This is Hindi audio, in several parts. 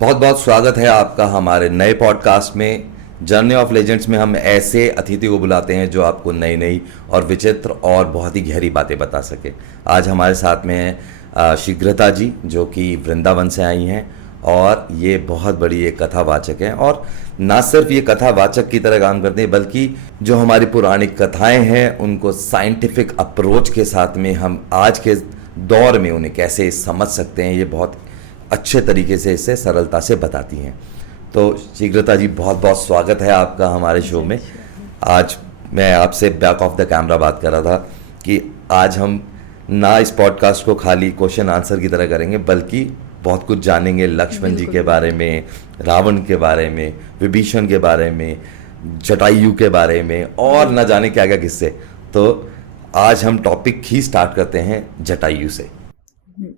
बहुत बहुत स्वागत है आपका हमारे नए पॉडकास्ट में। जर्नी ऑफ लेजेंड्स में हम ऐसे अतिथि को बुलाते हैं जो आपको नई नई और विचित्र और बहुत ही गहरी बातें बता सके। आज हमारे साथ में हैं शीघ्रता जी, जो कि वृंदावन से आई हैं और ये बहुत बड़ी एक कथावाचक हैं। और ना सिर्फ ये कथावाचक की तरह काम करते हैं, बल्कि जो हमारी पौराणिक कथाएं हैं उनको साइंटिफिक अप्रोच के साथ में हम आज के दौर में उन्हें कैसे समझ सकते हैं, ये बहुत अच्छे तरीके से इसे सरलता से बताती हैं। तो शीघ्रता जी, बहुत बहुत स्वागत है आपका हमारे शो में। आज मैं आपसे बैक ऑफ द कैमरा बात कर रहा था कि आज हम ना इस पॉडकास्ट को खाली क्वेश्चन आंसर की तरह करेंगे, बल्कि बहुत कुछ जानेंगे लक्ष्मण जी के बारे में, रावण के बारे में, विभीषण के बारे में, जटायु के बारे में और न जाने क्या क्या किस्से। तो आज हम टॉपिक ही स्टार्ट करते हैं जटायु से।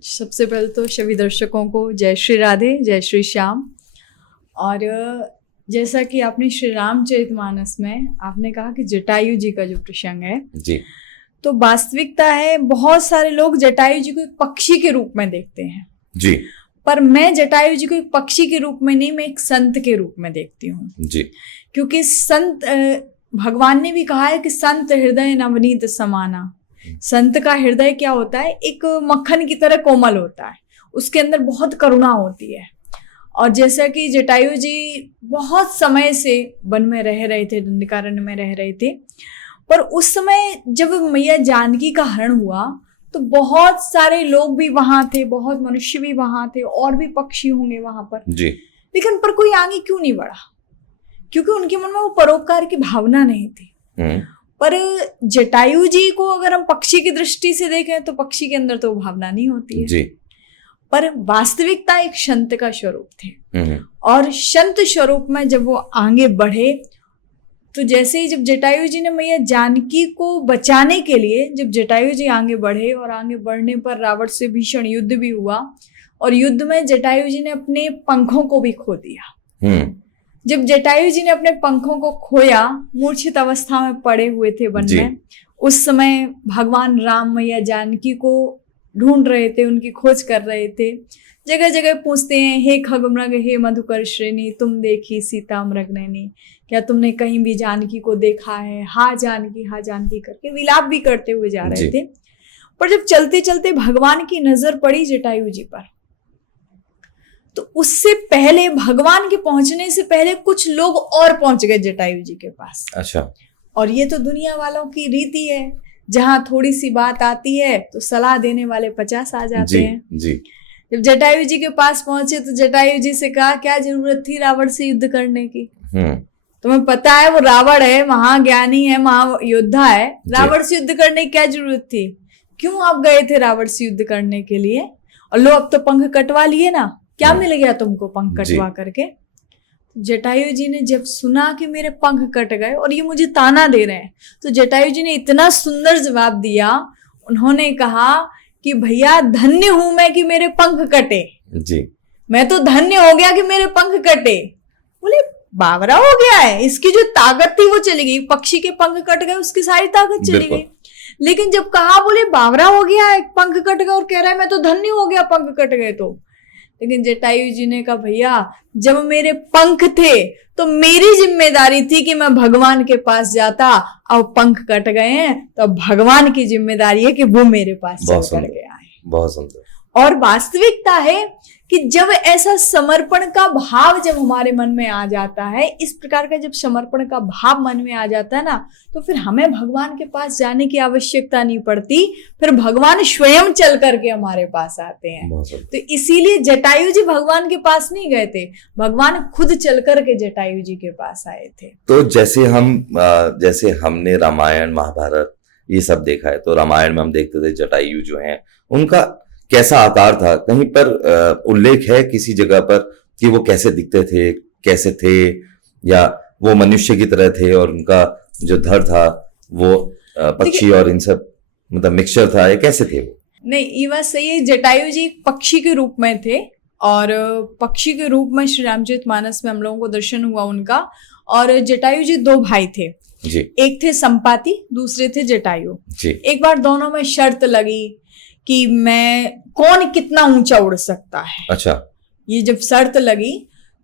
सबसे पहले तो सभी दर्शकों को जय श्री राधे, जय श्री श्याम। और जैसा कि आपने श्री रामचरितमानस में आपने कहा कि जटायु जी का जो प्रसंग है जी, तो वास्तविकता है बहुत सारे लोग जटायु जी को एक पक्षी के रूप में देखते हैं जी, पर मैं जटायु जी को एक पक्षी के रूप में नहीं, मैं एक संत के रूप में देखती हूँ जी। क्योंकि संत, भगवान ने भी कहा है कि संत हृदय नवनीत समाना। संत का हृदय क्या होता है? एक मक्खन की तरह कोमल होता है, उसके अंदर बहुत करुणा होती है। और जैसा कि जटायु जी बहुत समय से वन में रह रहे थे, दंडकारण्य में रह रहे थे, पर उस समय जब मैया जानकी का हरण हुआ तो बहुत सारे लोग भी वहां थे, बहुत मनुष्य भी वहां थे और भी पक्षी होंगे वहां पर जी। लेकिन पर कोई आगे क्यों नहीं बढ़ा? क्योंकि उनके मन में वो परोपकार की भावना नहीं थी। पर जटायु जी को अगर हम पक्षी की दृष्टि से देखें तो पक्षी के अंदर तो भावना नहीं होती है जी। पर वास्तविकता एक संत का स्वरूप थे। और संत स्वरूप में जब वो आगे बढ़े तो जैसे ही जब जटायु जी ने मैया जानकी को बचाने के लिए जब जटायु जी आगे बढ़े और आगे बढ़ने पर रावण से भीषण युद्ध भी हुआ और युद्ध में जटायु जी ने अपने पंखों को भी खो दिया। जब जटायु जी ने अपने पंखों को खोया, मूर्छित अवस्था में पड़े हुए थे वन में, उस समय भगवान राम मैया जानकी को ढूंढ रहे थे, उनकी खोज कर रहे थे। जगह जगह पूछते हैं, हे खगमृग हे मधुकर श्रेणी, तुम देखी सीता मृगनयनी, क्या तुमने कहीं भी जानकी को देखा है? हा जानकी करके विलाप भी करते हुए जा रहे थे। पर जब चलते चलते भगवान की नजर पड़ी जटायु जी पर, तो उससे पहले भगवान के पहुंचने से पहले कुछ लोग और पहुंच गए जटायु जी के पास। अच्छा। और ये तो दुनिया वालों की रीति है, जहां थोड़ी सी बात आती है तो सलाह देने वाले 50 आ जाते हैं। जी। जब जटायु जी के पास पहुंचे तो जटायु जी से कहा, क्या जरूरत थी रावण से युद्ध करने की? तुम्हें पता है वो रावण है, महाज्ञानी है, महायोद्धा है, रावण से युद्ध करने की क्या जरूरत थी? क्यों आप गए थे रावण से युद्ध करने के लिए? और लो अब तो पंख कटवा लिए ना, क्या मिल गया तुमको पंख कटवा करके? जटायु जी ने जब सुना कि मेरे पंख कट गए और ये मुझे ताना दे रहे हैं, तो जटायु जी ने इतना सुंदर जवाब दिया। उन्होंने कहा कि भैया धन्य हूं मैं कि मेरे पंख कटे जी, मैं तो धन्य हो गया कि मेरे पंख कटे। बोले बावरा हो गया है, इसकी जो ताकत थी वो चली गई। पक्षी के पंख कट गए, उसकी सारी ताकत चली गई। लेकिन जब कहा बोले बावरा हो गया है, पंख कट गए, और कह रहा है मैं तो धन्य हो गया पंख कट गए तो। लेकिन जटायु जी ने कहा, भैया जब मेरे पंख थे तो मेरी जिम्मेदारी थी कि मैं भगवान के पास जाता, अब पंख कट गए हैं तो अब भगवान की जिम्मेदारी है कि वो मेरे पास चल करके आए। बहुत सुंदर। और वास्तविकता है कि जब ऐसा समर्पण का भाव जब हमारे मन में आ जाता है, इस प्रकार का जब समर्पण का भाव मन में आ जाता है ना, तो फिर हमें भगवान के पास जाने की आवश्यकता नहीं पड़ती, फिर भगवान स्वयं चल करके हमारे पास आते हैं। तो इसीलिए जटायु जी भगवान के पास नहीं गए थे, भगवान खुद चल करके जटायु जी के पास आए थे। तो जैसे हमने रामायण महाभारत ये सब देखा है, तो रामायण में हम देखते थे जटायु जो हैं उनका कैसा आकार था? कहीं पर उल्लेख है किसी जगह पर कि वो कैसे दिखते थे, कैसे थे, या वो मनुष्य की तरह थे और उनका जो धड़ था वो पक्षी और इन सब मतलब मिक्सचर था, या कैसे थे वो? नहीं, ये बात सही है। जटायु जी पक्षी के रूप में थे और पक्षी के रूप में श्री रामचरितमानस में हम लोगों को दर्शन हुआ उनका। और जटायु जी 2 भाई थे जी। एक थे संपाति, दूसरे थे जटायु जी। एक बार दोनों में शर्त लगी कि मैं कौन कितना ऊंचा उड़ सकता है। अच्छा। ये जब शर्त लगी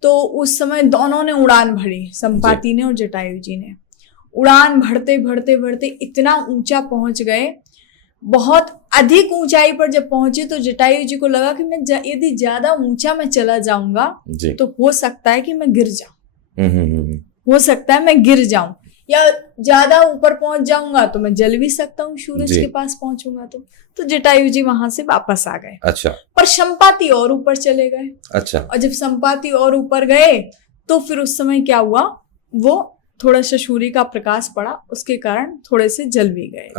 तो उस समय दोनों ने उड़ान भरी, संपाति ने और जटायु जी ने। उड़ान भरते भरते भरते इतना ऊंचा पहुंच गए, बहुत अधिक ऊंचाई पर जब पहुंचे तो जटायु जी को लगा कि मैं यदि ज्यादा ऊंचा मैं चला जाऊंगा तो हो सकता है कि मैं गिर जाऊं, हो सकता है मैं गिर जाऊं, या ज्यादा ऊपर पहुंच जाऊंगा तो मैं जल भी सकता हूँ, सूरज के पास पहुंचूंगा तो जटायु जी वहां से वापस आ गए। अच्छा। पर संपाति और ऊपर चले गए। अच्छा। और जब संपाति और ऊपर गए तो फिर उस समय क्या हुआ, वो थोड़ा सा सूर्य का प्रकाश पड़ा, उसके कारण थोड़े से जल भी गए।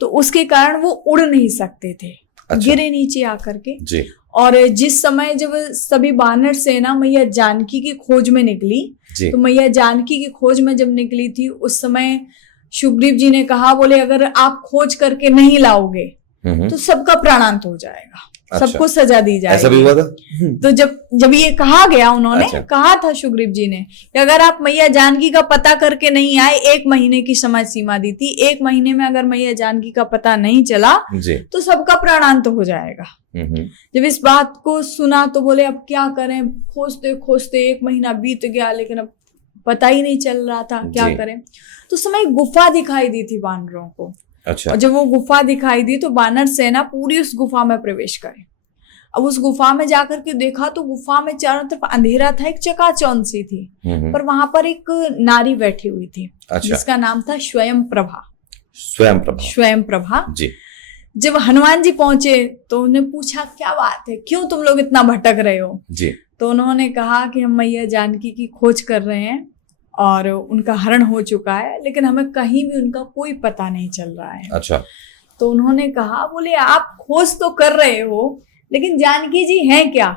तो उसके कारण वो उड़ नहीं सकते थे। अच्छा। गिरे नीचे आकर के जी। और जिस समय जब सभी वानर सेना मैया जानकी की खोज में निकली तो मैया जानकी की खोज में जब निकली थी उस समय सुग्रीव जी ने कहा, बोले अगर आप खोज करके नहीं लाओगे तो सबका प्राणांत हो जाएगा। अच्छा। सबको सजा दी जाएगी। ऐसा भी हुआ था? तो जब ये कहा गया, उन्होंने अच्छा। कहा था सुग्रीव जी ने कि अगर आप मैया जानकी का पता करके नहीं आए, 1 महीने की समय सीमा दी थी, 1 महीने में अगर मैया जानकी का पता नहीं चला तो सबका प्राणांत हो जाएगा। जब इस बात को सुना तो बोले अब क्या करें, खोजते खोजते 1 महीना बीत गया लेकिन अब पता ही नहीं चल रहा था क्या करें। तो समय गुफा दिखाई दी थी वानरों को। अच्छा। और जब वो गुफा दिखाई दी तो वानर सेना पूरी उस गुफा में प्रवेश करे। अब उस गुफा में जाकर के देखा तो गुफा में चारों तरफ अंधेरा था, एक चकाचौंध सी थी, पर वहां पर एक नारी बैठी हुई थी। अच्छा। जिसका नाम था स्वयं प्रभा। स्वयं प्रभा। स्वयं प्रभा जी। जब हनुमान जी पहुंचे तो उन्हें पूछा क्या बात है, क्यों तुम लोग इतना भटक रहे हो जी। तो उन्होंने कहा कि हम मैया जानकी की खोज कर रहे हैं और उनका हरण हो चुका है लेकिन हमें कहीं भी उनका कोई पता नहीं चल रहा है। अच्छा। तो उन्होंने कहा, बोले आप खोज तो कर रहे हो लेकिन जानकी जी हैं क्या?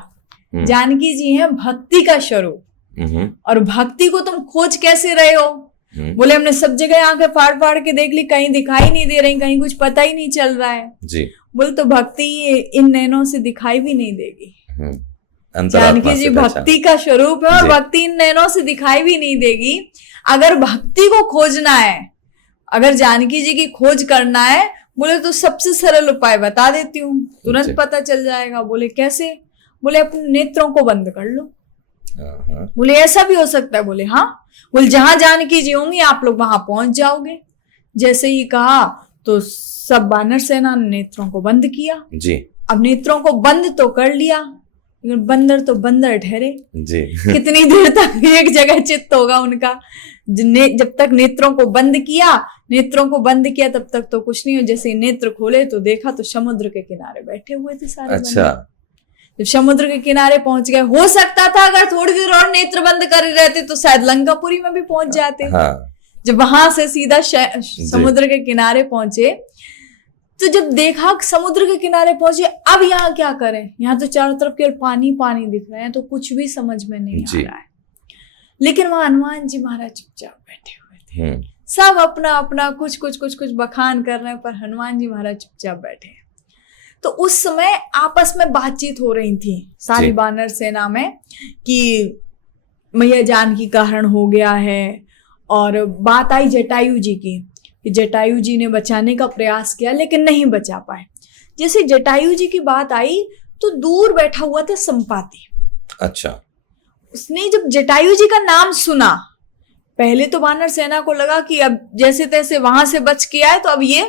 जानकी जी हैं भक्ति का स्वरूप, और भक्ति को तुम खोज कैसे रहे हो? बोले हमने सब जगह आंखें फाड़ फाड़ के देख ली, कहीं दिखाई नहीं दे रही, कहीं कुछ पता ही नहीं चल रहा है जी। बोले तो भक्ति इन नैनों से दिखाई भी नहीं देगी। जानकी जी भक्ति का स्वरूप है और भक्ति इन नैनों से दिखाई भी नहीं देगी। अगर भक्ति को खोजना है, अगर जानकी जी की खोज करना है, बोले तो सबसे सरल उपाय बता देती हूँ, तुरंत पता चल जाएगा। बोले कैसे? बोले अपने नेत्रों को बंद कर लो। बोले ऐसा भी हो सकता है? बोले हाँ। बोले जहां जानकी जी होंगी आप लोग वहां पहुंच जाओगे। जैसे ही कहा तो सब वानर सेना ने नेत्रों को बंद किया जी। अब नेत्रों को बंद तो कर लिया लेकिन बंदर तो बंदर ठहरे जी। कितनी देर तक एक जगह चित्त होगा उनका? जब तक नेत्रों को बंद किया तब तक तो कुछ नहीं हो। जैसे नेत्र खोले तो देखा तो समुद्र के किनारे बैठे हुए थे सारे। अच्छा। जब समुद्र के किनारे पहुंच गए, हो सकता था अगर थोड़ी देर और नेत्र बंद करे रहते तो शायद लंकापुरी में भी पहुंच जाते। हाँ। जब वहां से सीधा समुद्र के किनारे पहुंचे तो जब देखा समुद्र के किनारे पहुंचे, अब यहाँ क्या करें? यहाँ तो चारों तरफ केवल पानी पानी दिख रहे हैं, तो कुछ भी समझ में नहीं आ रहा है। लेकिन वहां हनुमान जी महाराज चुपचाप बैठे हुए थे। सब अपना अपना कुछ बखान कर रहे हैं, पर हनुमान जी महाराज चुपचाप बैठे हैं। तो उस समय आपस में बातचीत हो रही थी सारी वानर सेना में कि मैया जानकी का हरण हो गया है। और बात आई जटायु जी की, जटायु जी ने बचाने का प्रयास किया लेकिन नहीं बचा पाए। जैसे जटायु जी की बात आई तो दूर बैठा हुआ था संपाति। अच्छा। उसने जब जटायु जी का नाम सुना, पहले तो वानर सेना को लगा कि अब जैसे तैसे वहां से बच के आए तो अब ये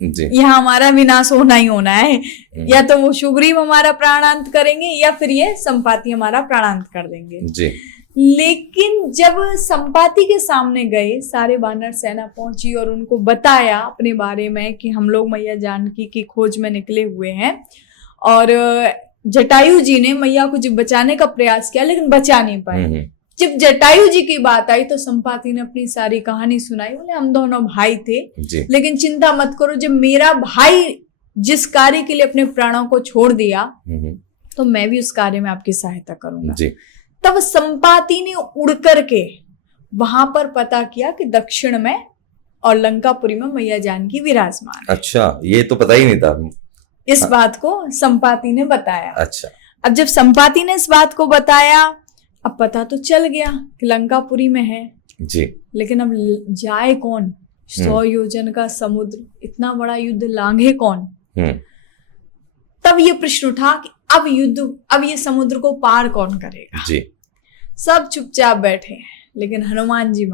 यहाँ हमारा विनाश होना ही होना है, या तो वो सुग्रीव हमारा प्राणांत करेंगे या फिर ये संपाति हमारा प्राणांत कर देंगे जी। लेकिन जब संपाति के सामने गए, सारे वानर सेना पहुंची और उनको बताया अपने बारे में कि हम लोग मैया जानकी की खोज में निकले हुए हैं, और जटायु जी ने मैया को जब बचाने का प्रयास किया लेकिन बचा नहीं पाए। जब जटायु जी की बात आई तो संपाति ने अपनी सारी कहानी सुनाई। बोले हम दोनों भाई थे लेकिन चिंता मत करो, जब मेरा भाई जिस कार्य के लिए अपने प्राणों को छोड़ दिया तो मैं भी उस कार्य में आपकी सहायता करूंगा जी। तब संपाति ने उड़ करके वहां पर पता किया कि दक्षिण में और लंकापुरी में मैया जानकी विराजमान। अच्छा, ये तो पता ही नहीं था। इस बात को संपाति ने बताया। अच्छा। अब जब संपाति ने इस बात को बताया, अब पता तो चल गया कि लंकापुरी में है जी। लेकिन अब जाए कौन? 100 योजन का समुद्र, इतना बड़ा युद्ध लांघे कौन? तब ये प्रश्न उठा कि अब ये समुद्र को पार कौन करेगा। जी सब चुपचाप बैठे हैं, लेकिन हनुमान जी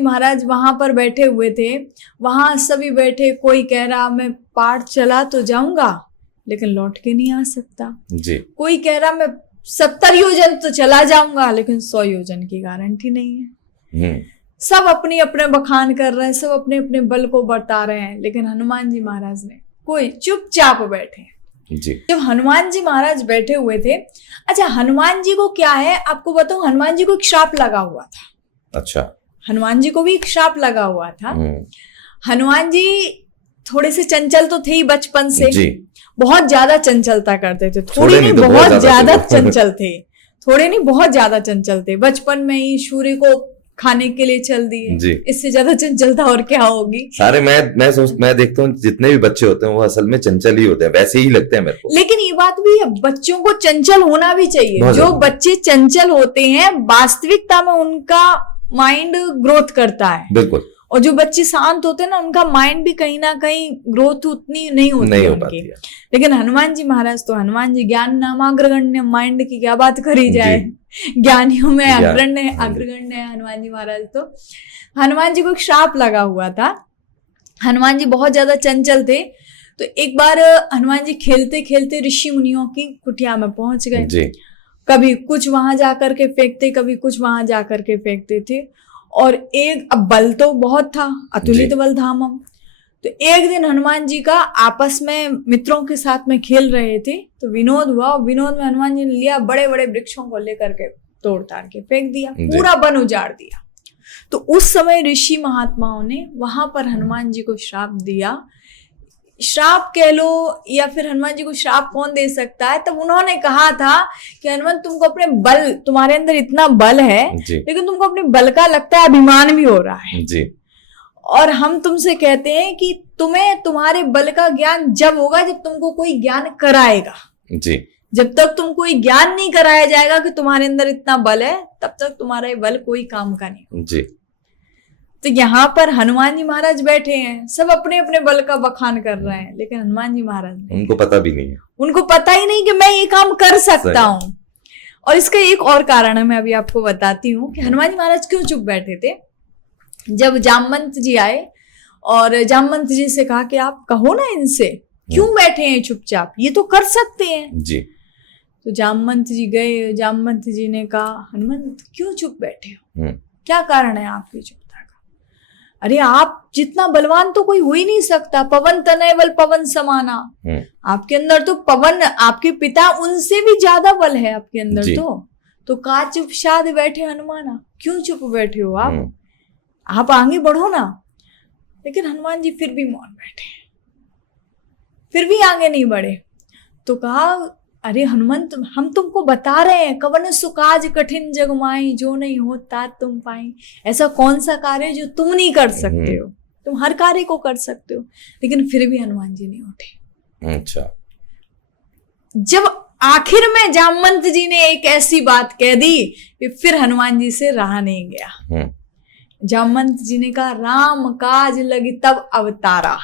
महाराज वहां पर बैठे हुए थे। वहां सभी बैठे, कोई कह रहा मैं पार चला तो जाऊंगा लेकिन लौट के नहीं आ सकता जी। कोई कह रहा मैं 70 योजन तो चला जाऊंगा लेकिन 100 योजन की गारंटी नहीं है। सब अपनी अपने बखान कर रहे हैं, सब अपने अपने बल को बता रहे हैं, लेकिन हनुमान जी महाराज ने कोई चुपचाप बैठे जी। जब हनुमान जी महाराज बैठे हुए थे, अच्छा हनुमान जी को क्या है आपको बताऊं, हनुमान जी को एक श्राप लगा हुआ था। अच्छा, हनुमान जी को भी एक श्राप लगा हुआ था। हनुमान जी थोड़े से चंचल तो थे ही बचपन से जी। बहुत ज्यादा चंचलता करते थे, थोड़ी नहीं बहुत ज्यादा चंचल थे, थोड़े नहीं बहुत ज्यादा चंचल थे। बचपन में ही सूर्य को खाने के लिए चल दिए, इससे ज्यादा चंचलता और क्या होगी। सारे मैं देखता हूँ जितने भी बच्चे होते हैं वो असल में चंचल ही होते हैं, वैसे ही लगते हैं मेरे को। लेकिन ये बात भी है, बच्चों को चंचल होना भी चाहिए। जो बच्चे चंचल होते हैं वास्तविकता में उनका माइंड ग्रोथ करता है, बिल्कुल। और जो बच्चे शांत होते हैं ना, उनका माइंड भी कहीं ना कहीं ग्रोथ उतनी नहीं होती है उनकी। लेकिन हनुमान जी महाराज तो हनुमान जी ज्ञान नामाग्रगण्य, माइंड की क्या बात करी जाए, ज्ञानियों में अग्रण्य है हनुमान जी महाराज। तो हनुमान जी को एक श्राप लगा हुआ था, हनुमान जी बहुत ज्यादा चंचल थे। तो एक बार हनुमान जी खेलते खेलते ऋषि मुनियों की कुटिया में पहुंच गए। कभी कुछ वहां जाकर के फेंकते, कभी कुछ वहां जाकर के फेंकते थे। और एक अब बल तो बहुत था, अतुलित बल धामम। तो एक दिन हनुमान जी का आपस में मित्रों के साथ में खेल रहे थे, तो विनोद हुआ। विनोद में हनुमान जी ने लिया, बड़े बड़े वृक्षों को लेकर के तोड़ ताड़ के फेंक दिया, पूरा वन उजाड़ दिया। तो उस समय ऋषि महात्माओं ने वहां पर हनुमान जी को श्राप दिया। श्राप कह लो या फिर हनुमान जी को श्राप कौन दे सकता है। तब उन्होंने कहा था कि हनुमान तुमको अपने बल, तुम्हारे अंदर इतना बल है लेकिन तुमको अपने बल का लगता है अभिमान भी हो रहा है जी। और हम तुमसे कहते हैं कि तुम्हें तुम्हारे बल का ज्ञान जब होगा जब तुमको कोई ज्ञान कराएगा जी। जब तक तुम कोई ज्ञान नहीं कराया जाएगा कि तुम्हारे अंदर इतना बल है, तब तक तुम्हारा बल कोई काम का नहीं जी। तो यहाँ पर हनुमान जी महाराज बैठे हैं, सब अपने अपने बल का बखान कर रहे हैं, लेकिन हनुमान जी महाराज उनको पता भी नहीं है, उनको पता ही नहीं कि मैं ये काम कर सकता हूँ। और इसका एक और कारण है, मैं अभी आपको बताती हूँ कि हनुमान जी महाराज क्यों चुप बैठे थे। जब जामवंत जी आए और जामवंत जी से कहा कि आप कहो ना इनसे, क्यों बैठे हैं चुपचाप, ये तो कर सकते हैं जी। तो जामवंत जी गए, जामवंत जी ने कहा हनुमंत क्यों चुप बैठे हो, क्या कारण है आपकी चुपता का। अरे आप जितना बलवान तो कोई हो ही नहीं सकता, पवन तनय बल पवन समाना। आपके अंदर तो पवन, आपके पिता उनसे भी ज्यादा बल है आपके अंदर। तो का चुप शाद बैठे हनुमाना, क्यों चुप बैठे हो आप आगे बढ़ो ना। लेकिन हनुमान जी फिर भी मौन बैठे, फिर भी आगे नहीं बढ़े। तो कहा अरे हनुमंत हम तुमको बता रहे हैं, कवन सुकाज कठिन जगमाई, जो नहीं हो तात तुम पाई। ऐसा कौन सा कार्य जो तुम नहीं कर सकते हो, तुम हर कार्य को कर सकते हो। लेकिन फिर भी हनुमान जी नहीं उठे। अच्छा, जब आखिर में जामवंत जी ने एक ऐसी बात कह दी कि फिर हनुमान जी से रहा नहीं गया। जामवंत जी ने कहा राम काज लगी तब अवतारा।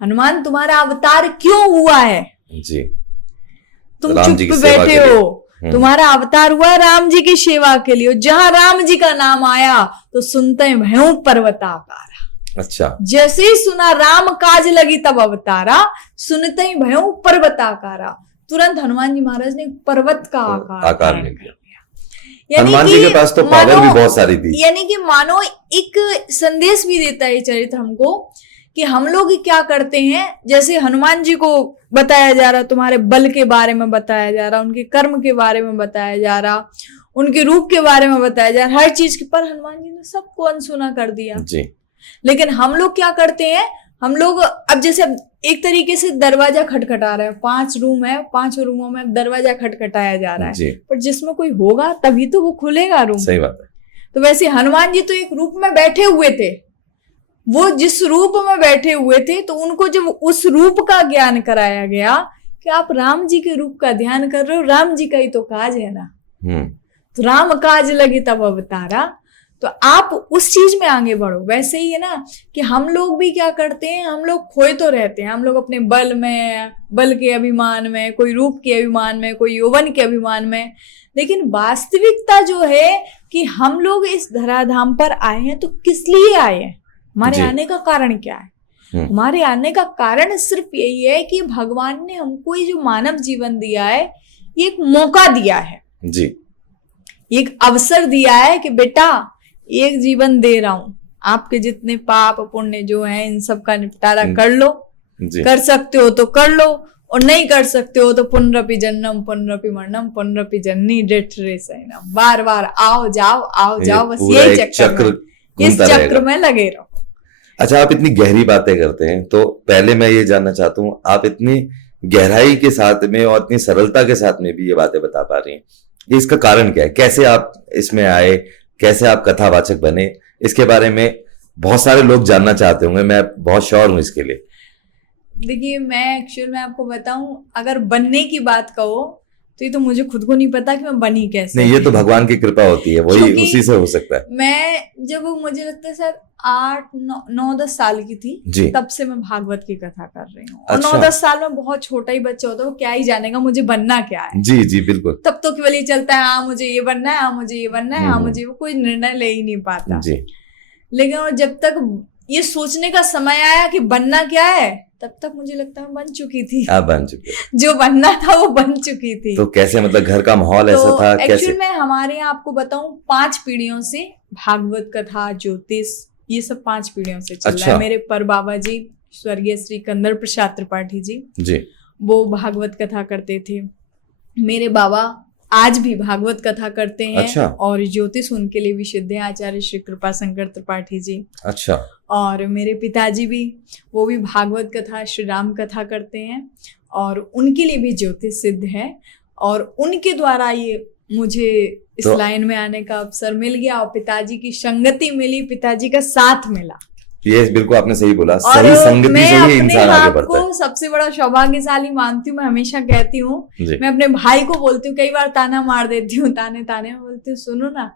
हनुमान तुम्हारा अवतार क्यों हुआ है जी, तुम चुप बैठे हो। तुम्हारा अवतार हुआ राम जी की सेवा के लिए। जहां राम जी का नाम आया तो सुनते भयों पर्वताकारा। अच्छा, जैसे ही सुना राम काज लगी तब अवतारा, सुनते ही भयों पर्वताकारा। तुरंत हनुमान जी महाराज ने पर्वत का आकार ले लिया। हनुमान जी के पास तो पावर भी बहुत सारी थी। यानी कि मानो एक संदेश भी देता है चरित्र हमको कि हम लोग क्या करते हैं। जैसे हनुमान जी को बताया जा रहा, तुम्हारे बल के बारे में बताया जा रहा, उनके कर्म के बारे में बताया जा रहा, उनके रूप के बारे में बताया जा रहा, हर चीज के पर हनुमान जी ने सबको अनसुना कर दिया जी। लेकिन हम लोग क्या करते हैं, हम लोग अब जैसे एक तरीके से दरवाजा खटखटा रहे हैं, 5 रूम है, 5 रूमों में दरवाजा खटखटाया जा रहा है, पर जिसमें कोई होगा तभी तो वो खुलेगा रूम। सही बात है। तो वैसे हनुमान जी तो एक रूप में बैठे हुए थे, वो जिस रूप में बैठे हुए थे तो उनको जब उस रूप का ज्ञान कराया गया कि आप राम जी के रूप का ध्यान कर रहे हो, राम जी का ही तो काज है ना। तो राम काज लगी तब अवतारा। तो आप उस चीज में आगे बढ़ो। वैसे ही है ना कि हम लोग भी क्या करते हैं, हम लोग खोए तो रहते हैं, हम लोग अपने बल में, बल के अभिमान में, कोई रूप के अभिमान में, कोई यौवन के अभिमान में। लेकिन वास्तविकता जो है कि हम लोग इस धराधाम पर आए हैं तो किस लिए आए हैं, हमारे आने का कारण क्या है? हमारे आने का कारण सिर्फ यही है कि भगवान ने हमको ये जो मानव जीवन दिया है, ये एक मौका दिया है जी, एक अवसर दिया है कि बेटा एक जीवन दे रहा हूं, आपके जितने पाप पुण्य जो हैं इन सब का निपटारा कर लो। कर सकते हो तो कर लो, और नहीं कर सकते हो तो पुनरपि जन्मम पुनरपि मरणम पुनरपि जननी डेठरे सैनम, बार बार आओ जाओ, बस यही चक्र, इस चक्र में लगे रहो। अच्छा, आप इतनी गहरी बातें करते हैं, तो पहले मैं ये जानना चाहता हूँ, आप इतनी गहराई के साथ में और इतनी सरलता के साथ में भी ये बातें बता पा रही हैं, ये इसका कारण क्या है? कैसे आप इसमें आए, कैसे आप कथावाचक बने? इसके बारे में बहुत सारे लोग जानना चाहते होंगे, मैं बहुत श्योर हूं इसके लिए। देखिए, मैं एक्चुअल में आपको बताऊं, अगर बनने की बात कहो तो ये तो मुझे खुद को नहीं पता कि मैं बनी कैसे। नहीं, ये तो भगवान की कृपा होती है, वही उसी से हो सकता है। मैं जब मुझे लगता है शायद 8-9-10 साल की थी, तब से मैं भागवत की कथा कर रही हूँ। और 9-10 साल में बहुत छोटा ही बच्चा होता है, वो क्या ही जानेगा मुझे बनना क्या है। जी जी बिल्कुल। तब तो केवल ये चलता है, हाँ मुझे ये बनना है, हाँ मुझे ये बनना है, हाँ मुझे, वो कोई निर्णय ले ही नहीं पाता जी। लेकिन जब तक ये सोचने का समय आया कि बनना क्या है, तब तक मुझे लगता है बन चुकी थी। आप बन चुकी, जो बनना था वो बन चुकी थी। तो कैसे, मतलब घर का माहौल ऐसा था? एक्चुअली मैं हमारे यहाँ आपको बताऊं, 5 पीढ़ियों से भागवत कथा, ज्योतिष, ये सब 5 पीढ़ियों से चल रहा है। मेरे पर बाबा जी स्वर्गीय श्री कंदर प्रसाद त्रिपाठी जी, वो भागवत कथा करते थे। मेरे बाबा आज भी भागवत कथा करते हैं। अच्छा। और ज्योतिष उनके लिए विशुद्ध है, आचार्य श्री कृपा शंकर त्रिपाठी जी। अच्छा। और मेरे पिताजी भी, वो भी भागवत कथा, श्री राम कथा करते हैं, और उनके लिए भी ज्योतिष सिद्ध है। और उनके द्वारा ये मुझे इस लाइन में आने का अवसर मिल गया, और पिताजी की संगति मिली, पिताजी का साथ मिला। ये बिल्कुल आपने सही बोला, सही संगति से ही इंसान आगे बढ़ता है। सबसे बड़ा सौभाग्यशाली मानती हूँ, मैं हमेशा कहती हूँ, मैं अपने भाई को बोलती हूँ, कई बार ताना मार देती हूँ, ताने बोलती हूँ, सुनो ना,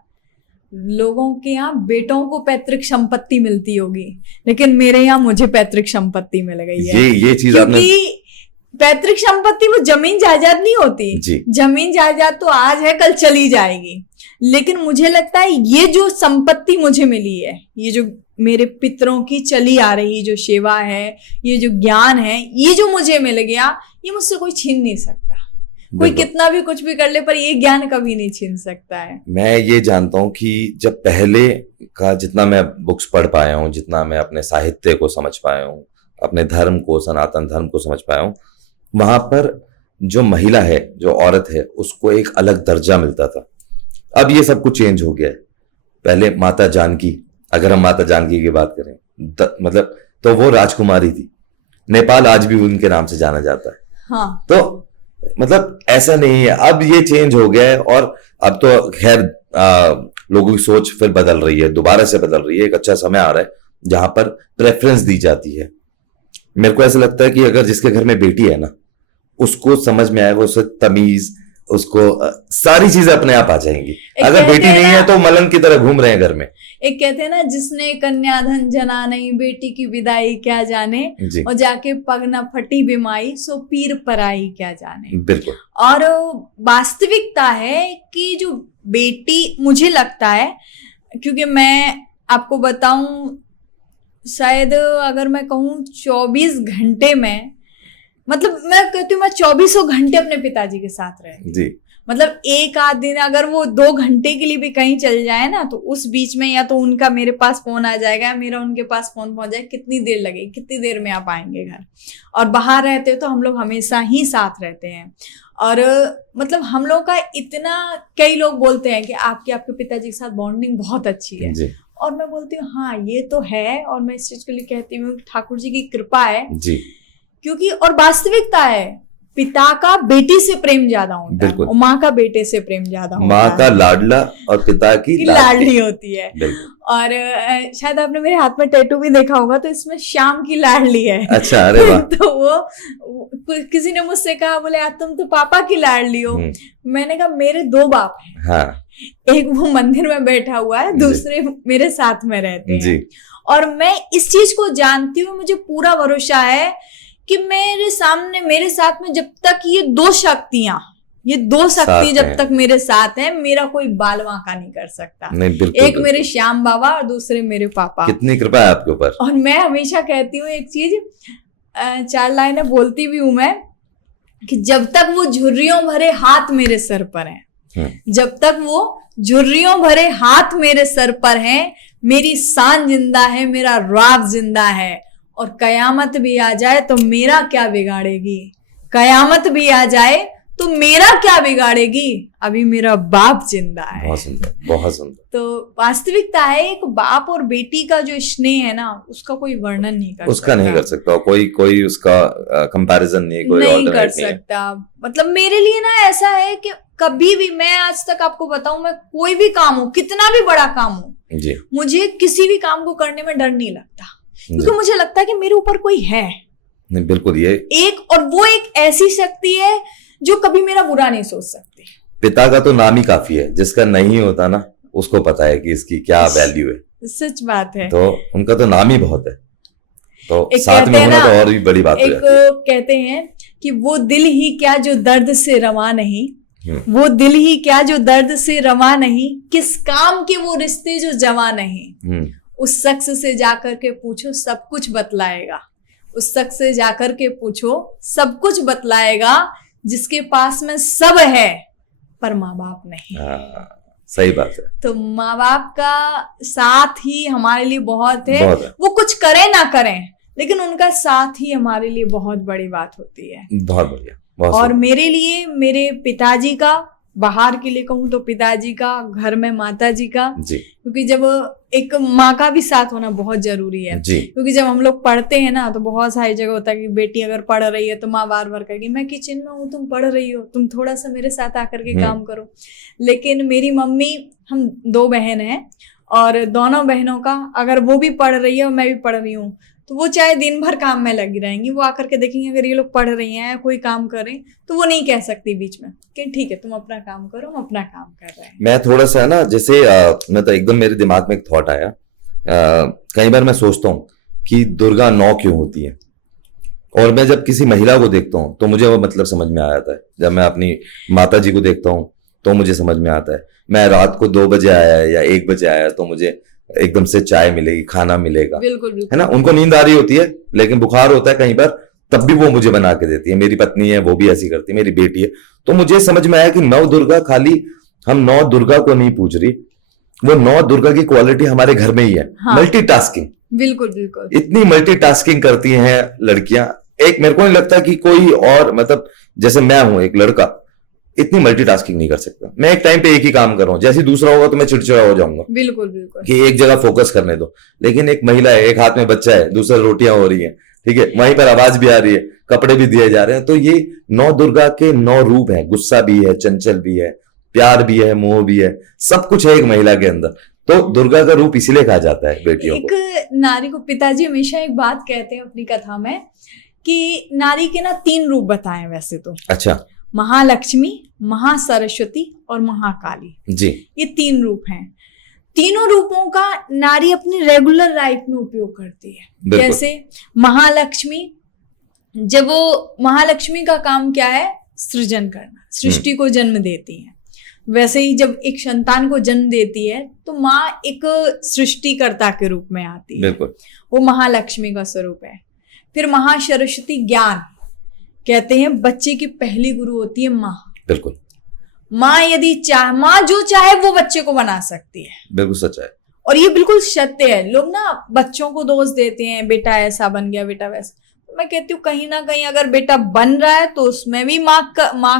लोगों के यहाँ बेटों को पैतृक संपत्ति मिलती होगी, लेकिन मेरे यहाँ मुझे पैतृक संपत्ति मिल गई है। ये चीज क्योंकि पैतृक संपत्ति वो जमीन जायदाद नहीं होती। जमीन जायदाद तो आज है, कल चली जाएगी, लेकिन मुझे लगता है ये जो संपत्ति मुझे मिली है, ये जो मेरे पितरों की चली आ रही जो सेवा है, ये जो ज्ञान है, ये जो मुझे मिल गया, ये मुझसे कोई छीन नहीं सकता। कोई कितना भी कुछ भी कर ले, पर ये ज्ञान कभी नहीं छीन सकता है। मैं ये जानता हूँ कि जब पहले का जितना मैं बुक्स पढ़ पाया हूँ, जितना मैं अपने साहित्य को समझ पाया हूँ, अपने धर्म को, सनातन धर्म को समझ पाया हूँ, वहां पर जो महिला है, जो औरत है, उसको एक अलग दर्जा मिलता था। अब ये सब कुछ चेंज हो गया है। पहले माता जानकी, अगर हम माता जानकी की बात करें, मतलब तो वो राजकुमारी थी। नेपाल आज भी उनके नाम से जाना जाता है। हाँ। तो मतलब ऐसा नहीं है, अब ये चेंज हो गया है, और अब तो खैर लोगों की सोच फिर बदल रही है, दोबारा से बदल रही है। एक अच्छा समय आ रहा है जहां पर प्रेफरेंस दी जाती है। मेरे को ऐसा लगता है कि अगर जिसके घर में बेटी है ना, उसको समझ में आएगा, उससे तमीज, उसको सारी चीजें अपने आप आ जाएंगी। अगर बेटी नहीं है तो मलंग की तरह घूम रहे हैं घर में। एक कहते हैं ना, जिसने कन्याधन जना नहीं, बेटी की विदाई क्या जाने, और जाके पग न फटी बिमाई, सो पीर पराई क्या जाने। बिल्कुल। और वास्तविकता है कि जो बेटी, मुझे लगता है, क्योंकि मैं आपको बताऊं, शायद अगर मैं कहूँ 24 घंटे में, मतलब मैं कहती हूँ मैं 24 घंटे अपने पिताजी के साथ रहती जी। मतलब एक आध दिन अगर वो 2 घंटे के लिए भी कहीं चल जाए ना, तो उस बीच में या तो उनका मेरे पास फोन आ जाएगा, या मेरा उनके पास फोन पहुंच जाए, कितनी देर लगेगी, कितनी देर में आप आएंगे घर। और बाहर रहते तो हम लोग हमेशा ही साथ रहते हैं। और मतलब हम लोग का इतना, कई लोग बोलते हैं कि आपके पिताजी के साथ बॉन्डिंग बहुत अच्छी है जी। और मैं बोलती हूँ हाँ ये तो है, और मैं इस चीज के लिए कहती हूँ ठाकुर जी की कृपा है जी। क्योंकि और वास्तविकता है, पिता का बेटी से प्रेम ज्यादा होता है, और माँ का बेटे से प्रेम ज्यादा होता है। माँ का लाडला और पिता की लाडली होती है। और शायद आपने मेरे हाथ में टैटू भी देखा होगा, तो इसमें श्याम की लाडली है। अच्छा, अरे वाह। तो वो किसी ने मुझसे कहा, बोले तुम तो पापा की लाडली हो। मैंने कहा मेरे 2 बाप हैं। हाँ। एक वो मंदिर में बैठा हुआ है, दूसरे मेरे साथ में रहते हैं जी। और मैं इस चीज को जानती हूँ, मुझे पूरा भरोसा है कि मेरे साथ में जब तक ये दो शक्ति जब तक मेरे साथ है, मेरा कोई बाल वांका नहीं कर सकता। नहीं, बिल्कुल, एक मेरे श्याम बाबा और दूसरे मेरे पापा। कितनी कृपा है आपके ऊपर। और मैं हमेशा कहती हूँ एक चीज, 4 लाइनें बोलती भी हूं मैं, कि जब तक वो झुर्रियों भरे हाथ मेरे सर पर हैं, जब तक वो झुर्रियों भरे हाथ मेरे सर पर हैं, मेरी शान जिंदा है, मेरा राज जिंदा है। और कयामत भी आ जाए तो मेरा क्या बिगाड़ेगी, कयामत भी आ जाए तो मेरा क्या बिगाड़ेगी, अभी मेरा बाप जिंदा है। बहुत सुंदर, बहुत सुंदर। तो वास्तविकता है, एक बाप और बेटी का जो स्नेह है ना, उसका कोई वर्णन नहीं कर उसका नहीं कर सकता कोई उसका कंपैरिजन नहीं, कोई नहीं कर सकता। मतलब मेरे लिए ना ऐसा है कि कभी भी, मैं आज तक आपको बताऊं, मैं कोई भी काम हो, कितना भी बड़ा काम हो जी, मुझे किसी भी काम को करने में डर नहीं लगता, क्योंकि मुझे लगता है कि मेरे ऊपर कोई है। नहीं, बिल्कुल, ये एक, और वो एक ऐसी शक्ति है जो कभी मेरा बुरा नहीं सोच सकती। पिता का तो नाम ही काफी है, जिसका नहीं होता ना उसको पता है कि इसकी क्या वैल्यू है। सच बात है। तो उनका तो नाम ही बहुत है, तो एक साथ में होना तो और भी बड़ी बात हो जाती है। कहते हैं कि वो दिल ही क्या जो दर्द से रवा नहीं, वो दिल ही क्या जो दर्द से रवा नहीं, किस काम के वो रिश्ते जो जवा नहीं। उस शख्स से जाकर के पूछो सब कुछ बतलाएगा, उस शख्स से जाकर के पूछो सब कुछ बतलाएगा, जिसके पास में सब है पर माँ बाप नहीं। सही बात है। तो माँ बाप का साथ ही हमारे लिए बहुत है। वो कुछ करें ना करें, लेकिन उनका साथ ही हमारे लिए बहुत बड़ी बात होती है। बहुत बढ़िया, बहुत। और मेरे लिए मेरे पिताजी का, बाहर के लिए कहूँ तो पिताजी का, घर में माता जी का जी, क्योंकि जब एक माँ का भी साथ होना बहुत जरूरी है जी। क्योंकि जब हम लोग पढ़ते हैं ना, तो बहुत सारी जगह होता है कि बेटी अगर पढ़ रही है तो माँ बार बार कहेगी मैं किचन में हूँ, तुम पढ़ रही हो, तुम थोड़ा सा मेरे साथ आकर के काम करो। लेकिन मेरी मम्मी, हम 2 बहन हैं और दोनों बहनों का, अगर वो भी पढ़ रही है और मैं भी पढ़ रही हूँ, तो वो चाहे दिन भर काम में लगी रहेंगी, वो आकर के देखेंगे अगर ये लोग पढ़ रही हैं, कोई काम करें, तो वो नहीं कह सकती बीच में कि ठीक है तुम अपना काम करो, हम अपना काम कर रहे हैं। मैं थोड़ा सा ना, जैसे मैं तो एकदम मेरे दिमाग में एक थॉट आया, कई बार मैं सोचता हूँ कि दुर्गा 9 क्यों होती है, और मैं जब किसी महिला को देखता हूँ तो मुझे वो मतलब समझ में आ जाता है। जब मैं अपनी माता जी को देखता हूँ तो मुझे समझ में आता है। मैं रात को 2 बजे आया या 1 बजे आया तो मुझे एकदम से चाय मिलेगी, खाना मिलेगा, बिल्कुल, बिल्कुल। है ना। उनको नींद आ रही होती है लेकिन बुखार होता है कहीं पर, तब भी वो मुझे बना के देती है। मेरी पत्नी है, वो भी ऐसी करती है, मेरी बेटी है। तो मुझे समझ में आया कि 9 दुर्गा, खाली हम 9 दुर्गा को नहीं पूज रही, वो 9 दुर्गा की क्वालिटी हमारे घर में ही है। हाँ। मल्टीटास्किंग, बिल्कुल बिल्कुल, इतनी मल्टीटास्किंग करती हैं लड़कियां। एक मेरे को नहीं लगता कि कोई और, मतलब जैसे मैं हूं एक लड़का, इतनी मल्टीटास्किंग नहीं कर सकता। मैं एक टाइम पे एक ही काम कर रहा हूं, जैसे दूसरा होगा तो मैं चिड़चिड़ा हो जाऊंगा। बिल्कुल बिल्कुल, कि एक जगह फोकस करने दो। लेकिन एक महिला है, एक हाथ में बच्चा है, दूसरा रोटियां हो रही है, ठीक है, वहीं पर आवाज भी आ रही है, कपड़े भी दिए जा रहे हैं। तो ये 9 दुर्गा के 9 रूप है। गुस्सा भी है, चंचल भी है, प्यार भी है, मोह भी है, सब कुछ है एक महिला के अंदर। तो दुर्गा का रूप इसीलिए कहा जाता है बेटियों को। एक नारी को, पिताजी हमेशा एक बात कहते हैं अपनी कथा में कि नारी के ना 3 रूप बताए वैसे तो। अच्छा। महालक्ष्मी, महासरस्वती और महाकाली जी, ये 3 रूप हैं। तीनों रूपों का नारी अपनी रेगुलर लाइफ में उपयोग करती है। जैसे महालक्ष्मी, जब वो, महालक्ष्मी का काम क्या है? सृजन करना, सृष्टि को जन्म देती है। वैसे ही जब एक संतान को जन्म देती है तो माँ एक सृष्टिकर्ता के रूप में आती है। बिल्कुल, वो महालक्ष्मी का स्वरूप है। फिर महासरस्वती, ज्ञान, कहते हैं बच्चे की पहली गुरु होती है माँ। बिल्कुल, माँ यदि चाहे, माँ जो चाहे वो बच्चे को बना सकती है। बिल्कुल सच है, और ये बिल्कुल सत्य है। लोग ना बच्चों को दोष देते हैं, बेटा ऐसा बन गया, बेटा वैसा। मैं कहती हूँ कहीं ना कहीं अगर बेटा बन रहा है तो उसमें भी माँ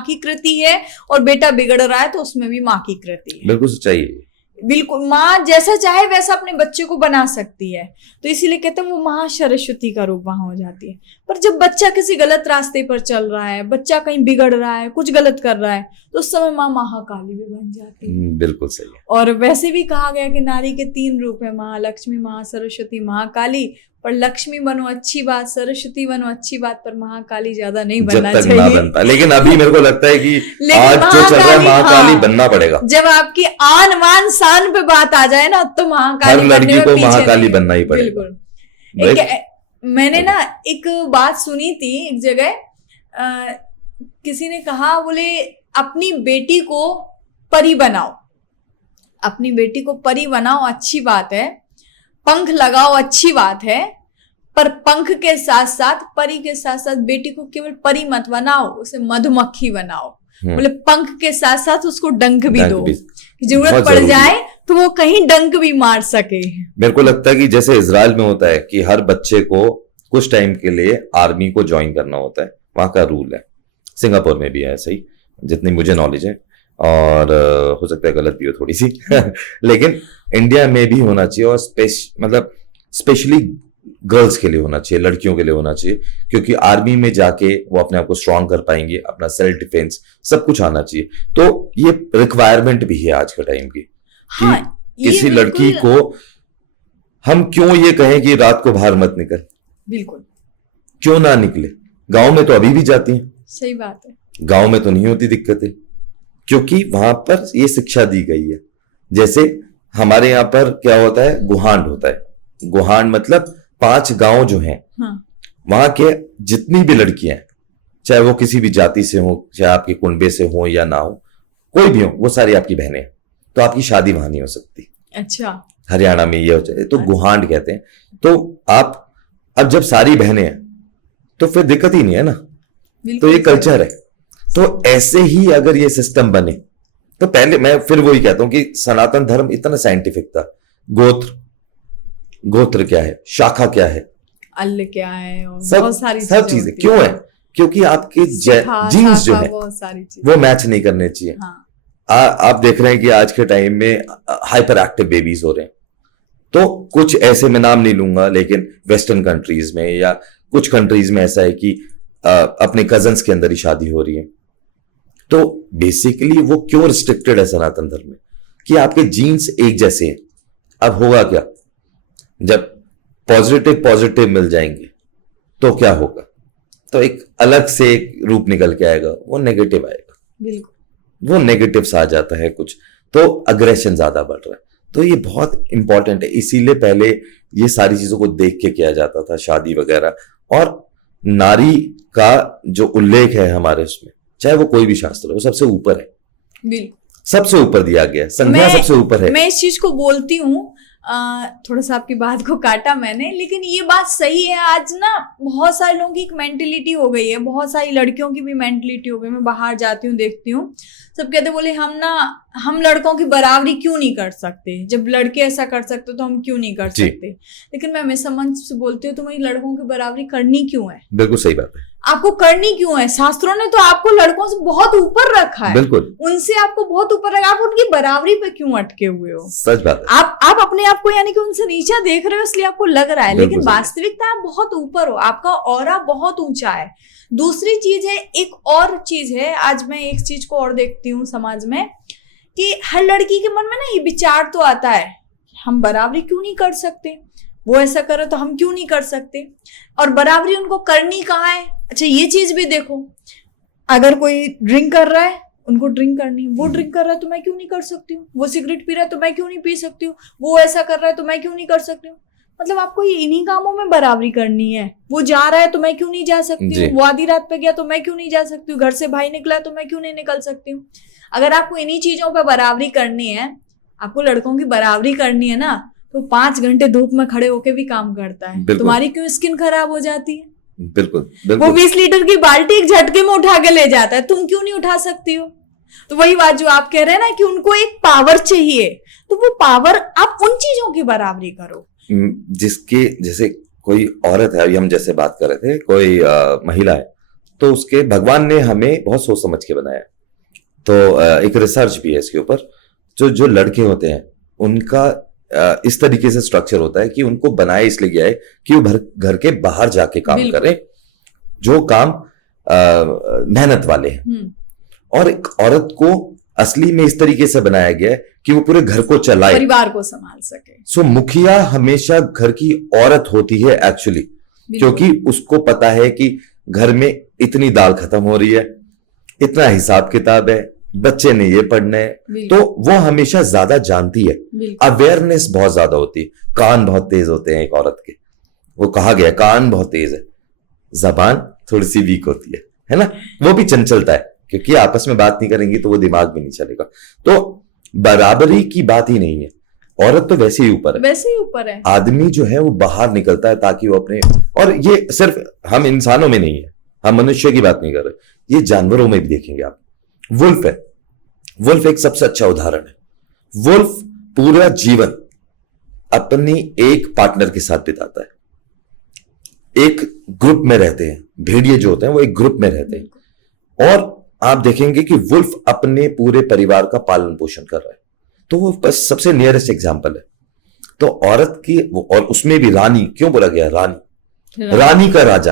की कृति है, और बेटा बिगड़ रहा है तो उसमें भी माँ की कृति है। बिल्कुल सच्चाई है। बिल्कुल, माँ जैसा चाहे वैसा अपने बच्चे को बना सकती है। तो इसीलिए कहते हैं वो महासरस्वती का रूप वहां हो जाती है। पर जब बच्चा किसी गलत रास्ते पर चल रहा है, बच्चा कहीं बिगड़ रहा है, कुछ गलत कर रहा है, तो उस समय माँ महाकाली भी बन जाती है। बिल्कुल सही है। और वैसे भी कहा गया कि नारी के 3 रूप है, महालक्ष्मी, महासरस्वती, महाकाली। पर लक्ष्मी बनो अच्छी बात, सरस्वती बनो अच्छी बात, पर महाकाली ज्यादा नहीं जब बनना तक ना चाहिए। बनता, लेकिन अभी मेरे को लगता है कि लेकिन आज जो चल रहा है महाकाली हाँ, बनना पड़ेगा। जब आपकी आन मान शान पे बात आ जाए ना, तो महाकाली हर बनने लड़की में को पीछे महाकाली नहीं है। बनना ही पड़ेगा। बिल्कुल। मैंने ना एक बात सुनी थी एक जगह, किसी ने कहा, बोले अपनी बेटी को परी बनाओ, अपनी बेटी को परी बनाओ अच्छी बात है, पंख लगाओ अच्छी बात है, पर पंख के साथ साथ, परी के साथ साथ बेटी को केवल परी मत बनाओ, उसे मधुमक्खी बनाओ। बोले पंख के साथ साथ उसको डंक भी दो, जरूरत पड़ जाए तो वो कहीं डंक भी मार सके। मेरे को लगता है कि जैसे इजराइल में होता है कि हर बच्चे को कुछ टाइम के लिए आर्मी को ज्वाइन करना होता है, वहां का रूल है। सिंगापुर में भी है ऐसा ही, जितनी मुझे नॉलेज है, और हो सकता है गलत भी हो थोड़ी सी लेकिन इंडिया में भी होना चाहिए, और मतलब स्पेशली गर्ल्स के लिए होना चाहिए, लड़कियों के लिए होना चाहिए, क्योंकि आर्मी में जाके वो अपने आप को स्ट्रांग कर पाएंगे, अपना सेल्फ डिफेंस सब कुछ आना चाहिए। तो ये रिक्वायरमेंट भी है आज के टाइम की। हाँ, किसी लड़की को हम क्यों ये कहें कि रात को बाहर मत निकल, बिल्कुल क्यों ना निकले। गांव में तो अभी भी जाती हैं, सही बात है, गांव में तो नहीं होती दिक्कतें, क्योंकि वहां पर ये शिक्षा दी गई है। जैसे हमारे यहाँ पर क्या होता है, गुहांड होता है। गुहांड मतलब 5 गांव जो हैं, हाँ, वहां के जितनी भी लड़कियां हैं, चाहे वो किसी भी जाति से हो, चाहे आपके कुनबे से हो या ना हो, कोई भी हो, वो सारी आपकी बहनें हैं, तो आपकी शादी वहां नहीं हो सकती। अच्छा, हरियाणा में ये हो जाए तो गुहांड कहते हैं। तो आप अब जब सारी बहनें हैं तो फिर दिक्कत ही नहीं है ना, तो ये कल्चर है। तो ऐसे ही अगर ये सिस्टम बने, तो पहले मैं फिर वही कहता हूं कि सनातन धर्म इतना साइंटिफिक था। गोत्र क्या है, शाखा क्या है, अल्ल क्या है, और बहुत सारी सब चीजें क्यों है, क्योंकि आपके जीन्स जो है वो मैच नहीं करने चाहिए। हाँ। आप देख रहे हैं कि आज के टाइम में हाइपर एक्टिव बेबीज हो रहे हैं। तो कुछ ऐसे, मैं नाम नहीं लूंगा, लेकिन वेस्टर्न कंट्रीज में या कुछ कंट्रीज में ऐसा है कि अपने कजन्स के अंदर ही शादी हो रही है। तो बेसिकली वो क्यों रिस्ट्रिक्टेड है सनातन धर्म में, कि आपके जीन्स एक जैसे हैं। अब होगा क्या, जब पॉजिटिव मिल जाएंगे तो क्या होगा, तो एक अलग से एक रूप निकल के आएगा, वो नेगेटिव आएगा। बिल्कुल, वो नेगेटिव सा आ जाता है कुछ, तो अग्रेशन ज्यादा बढ़ रहा है। तो ये बहुत इंपॉर्टेंट है, इसीलिए पहले ये सारी चीजों को देख के किया जाता था, शादी वगैरह। और नारी का जो उल्लेख है हमारे उसमें, चाहे वो कोई भी शास्त्र हो, वो सबसे ऊपर है, बिल्कुल सबसे ऊपर दिया गया है, संज्ञा सबसे ऊपर है। मैं इस चीज को बोलती हूँ, थोड़ा सा आपकी बात को काटा मैंने, लेकिन ये बात सही है। आज ना बहुत सारे लोगों की एक मेंटेलिटी हो गई है, बहुत सारी लड़कियों की भी मेंटेलिटी हो गई। मैं बाहर जाती हूँ, देखती हूँ, सब कहते बोले हम लड़कों की बराबरी क्यों नहीं कर सकते, जब लड़के ऐसा कर सकते तो हम क्यों नहीं कर सकते। लेकिन मैं हमेशा मन से बोलती हूँ, तुम्हें लड़कों की बराबरी करनी क्यों है? बिल्कुल सही बात है, आपको करनी क्यों है? शास्त्रों ने तो आपको लड़कों से बहुत ऊपर रखा है, बिल्कुल उनसे आपको बहुत ऊपर रखा, आप उनकी बराबरी पे क्यों अटके हुए हो? सच बात है। आप अपने आप को यानी कि उनसे नीचा देख रहे हो, इसलिए आपको लग रहा है, लेकिन वास्तविकता आप बहुत ऊपर हो, आपका ऑरा बहुत ऊंचा है। दूसरी चीज है, एक और चीज है, आज मैं एक चीज को और देखती हूँ समाज में, कि हर लड़की के मन में ना ये विचार तो आता है, हम बराबरी क्यों नहीं कर सकते, वो ऐसा करे तो हम क्यों नहीं कर सकते। और बराबरी उनको करनी कहाँ है? अच्छा, ये चीज भी देखो, अगर कोई ड्रिंक कर रहा है, उनको ड्रिंक करनी, वो ड्रिंक कर रहा है तो मैं क्यों नहीं कर सकती हूँ, वो सिगरेट पी रहा है तो मैं क्यों नहीं पी सकती हूँ, वो ऐसा कर रहा है तो मैं क्यों नहीं कर सकती हूँ। मतलब आपको ये इन्हीं कामों में बराबरी करनी है। वो जा रहा है तो मैं क्यों नहीं जा सकती हूँ, वो आधी रात पे गया तो मैं क्यों नहीं जा सकती हूँ, घर से भाई निकला है तो मैं क्यों नहीं निकल सकती हूँ। अगर आपको इन्हीं चीजों पे बराबरी करनी है, आपको लड़कों की बराबरी करनी है ना, तो 5 घंटे धूप में खड़े होके भी काम करता है। तुम्हारी क्यों स्किन खराब हो जाती है? बिल्कुल, वो 20 लीटर की बाल्टी एक झटके में उठा के ले जाता है, तुम क्यों नहीं उठा सकती हो? तो वही बात जो आप कह रहे हैं ना, कि उनको एक पावर चाहिए, तो वो पावर आप उन चीजों की बराबरी करो जिसके, जैसे कोई औरत है, अभी हम जैसे बात कर रहे थे, कोई महिला है, तो उसके भगवान ने हमें बहुत सोच समझ के बनाया। तो एक रिसर्च भी है इसके ऊपर। जो लड़के होते हैं उनका इस तरीके से स्ट्रक्चर होता है कि उनको बनाया इसलिए गया है कि वो घर के बाहर जाके काम करें, जो काम मेहनत वाले हैं। और एक औरत को असली में इस तरीके से बनाया गया है कि वो पूरे घर को चलाए, परिवार को संभाल सके। सो मुखिया हमेशा घर की औरत होती है एक्चुअली, क्योंकि उसको पता है कि घर में इतनी दाल खत्म हो रही है, इतना हिसाब किताब है, बच्चे ने ये पढ़ना है, तो वो हमेशा ज्यादा जानती है, अवेयरनेस बहुत ज्यादा होती है। कान बहुत तेज होते हैं एक औरत के, वो कहा गया कान बहुत तेज है, जबान थोड़ी सी वीक होती है ना, वो भी चंचलता है, क्योंकि आपस में बात नहीं करेंगी तो वो दिमाग भी नहीं चलेगा। तो बराबरी की बात ही नहीं है, औरत तो वैसे ही ऊपर है, वैसे ही ऊपर है। आदमी जो है वो बाहर निकलता है ताकि वो अपने, और ये सिर्फ हम इंसानों में नहीं है, हम मनुष्य की बात नहीं कर रहे, ये जानवरों में भी देखेंगे आप। वुल्फ है, वुल्फ एक सबसे अच्छा उदाहरण है। वुल्फ पूरा जीवन अपनी एक पार्टनर के साथ बिताता है, एक ग्रुप में रहते हैं, भेड़िए जो होते हैं वो एक ग्रुप में रहते हैं, और आप देखेंगे कि वुल्फ अपने पूरे परिवार का पालन पोषण कर रहा है, तो वो बस सबसे नियरेस्ट एग्जाम्पल है। तो औरत की, और उसमें भी रानी क्यों बोला गया, रानी का राजा,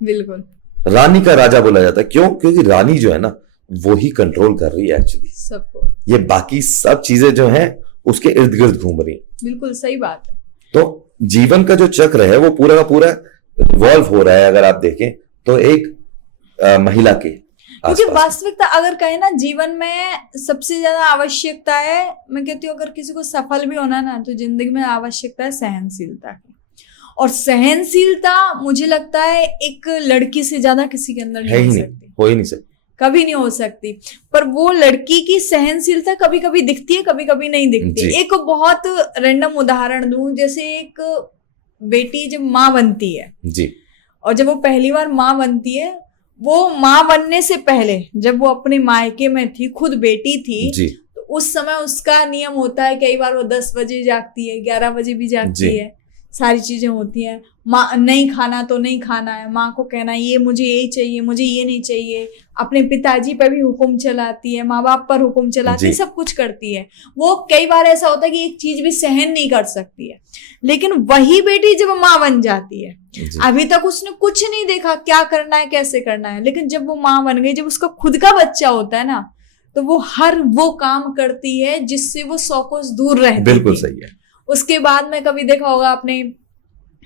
बिल्कुल रानी का राजा बोला जाता है, क्यों? क्योंकि रानी जो है ना वो ही कंट्रोल कर रही है एक्चुअली सबको, ये बाकी सब चीजें जो हैं उसके इर्द गिर्द घूम रही है। बिल्कुल सही बात है। तो जीवन का जो चक्र है वो पूरा का पूरा रिवॉल्व हो रहा है, अगर आप देखें तो एक महिला के, क्योंकि वास्तविकता अगर कहें ना, जीवन में सबसे ज्यादा आवश्यकता है, मैं कहती हूँ अगर किसी को सफल भी होना ना, तो जिंदगी में आवश्यकता है सहनशीलता की। और सहनशीलता मुझे लगता है एक लड़की से ज्यादा किसी के अंदर नहीं हो सकती, हो ही नहीं सकती, कभी नहीं हो सकती। पर वो लड़की की सहनशीलता कभी कभी दिखती है, कभी कभी नहीं दिखती। एक बहुत रैंडम उदाहरण दूं, जैसे एक बेटी जब माँ बनती है जी, और जब वो पहली बार माँ बनती है, वो माँ बनने से पहले जब वो अपने मायके में थी, खुद बेटी थी जी, तो उस समय उसका नियम होता है, कई बार वो 10 बजे जागती है, 11 बजे भी जागती है, सारी चीजें होती हैं। माँ नहीं खाना तो नहीं खाना है, माँ को कहना ये मुझे यही चाहिए, मुझे ये नहीं चाहिए, अपने पिताजी पर भी हुक्म चलाती है, माँ बाप पर हुक्म चलाती है, सब कुछ करती है। वो कई बार ऐसा होता है कि एक चीज भी सहन नहीं कर सकती है। लेकिन वही बेटी जब माँ बन जाती है, अभी तक उसने कुछ नहीं देखा क्या करना है कैसे करना है, लेकिन जब वो माँ बन गई, जब उसका खुद का बच्चा होता है ना, तो वो हर वो काम करती है जिससे वो 100 कोस दूर रहती है। बिल्कुल सही है। उसके बाद में कभी देखा होगा आपने,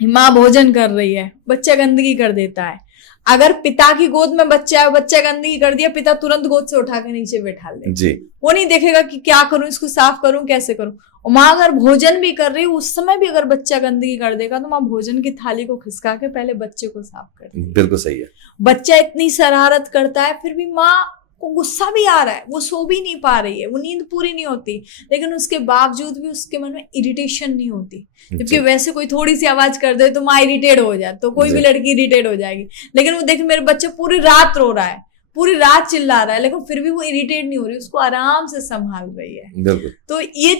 माँ भोजन कर रही है, बच्चा गंदगी कर देता है, अगर पिता की गोद में बच्चा है, बच्चा गंदगी कर दिया, पिता तुरंत गोद से उठा के नीचे बैठा ले जी, वो नहीं देखेगा कि क्या करूं, इसको साफ करूं, कैसे करूं। और माँ अगर भोजन भी कर रही है, उस समय भी अगर बच्चा गंदगी कर देगा, तो माँ भोजन की थाली को खिसका के पहले बच्चे को साफ करती है। बिल्कुल सही है। बच्चा इतनी शरारत करता है, फिर भी माँ को गुस्सा भी आ रहा है, वो सो भी नहीं पा रही है, वो नींद पूरी नहीं होती, लेकिन उसके बावजूद भी उसके मन में इरिटेशन नहीं होती। जबकि वैसे कोई थोड़ी सी आवाज कर दे तो माँ इरिटेट हो जाए, तो कोई भी लड़की इरिटेट हो जाएगी। लेकिन वो देख, मेरे बच्चे पूरी रात रो रहा है, पूरी रात चिल्ला रहा है, लेकिन फिर भी वो इरिटेट नहीं हो रही, उसको आराम से संभाल रही है। तो ये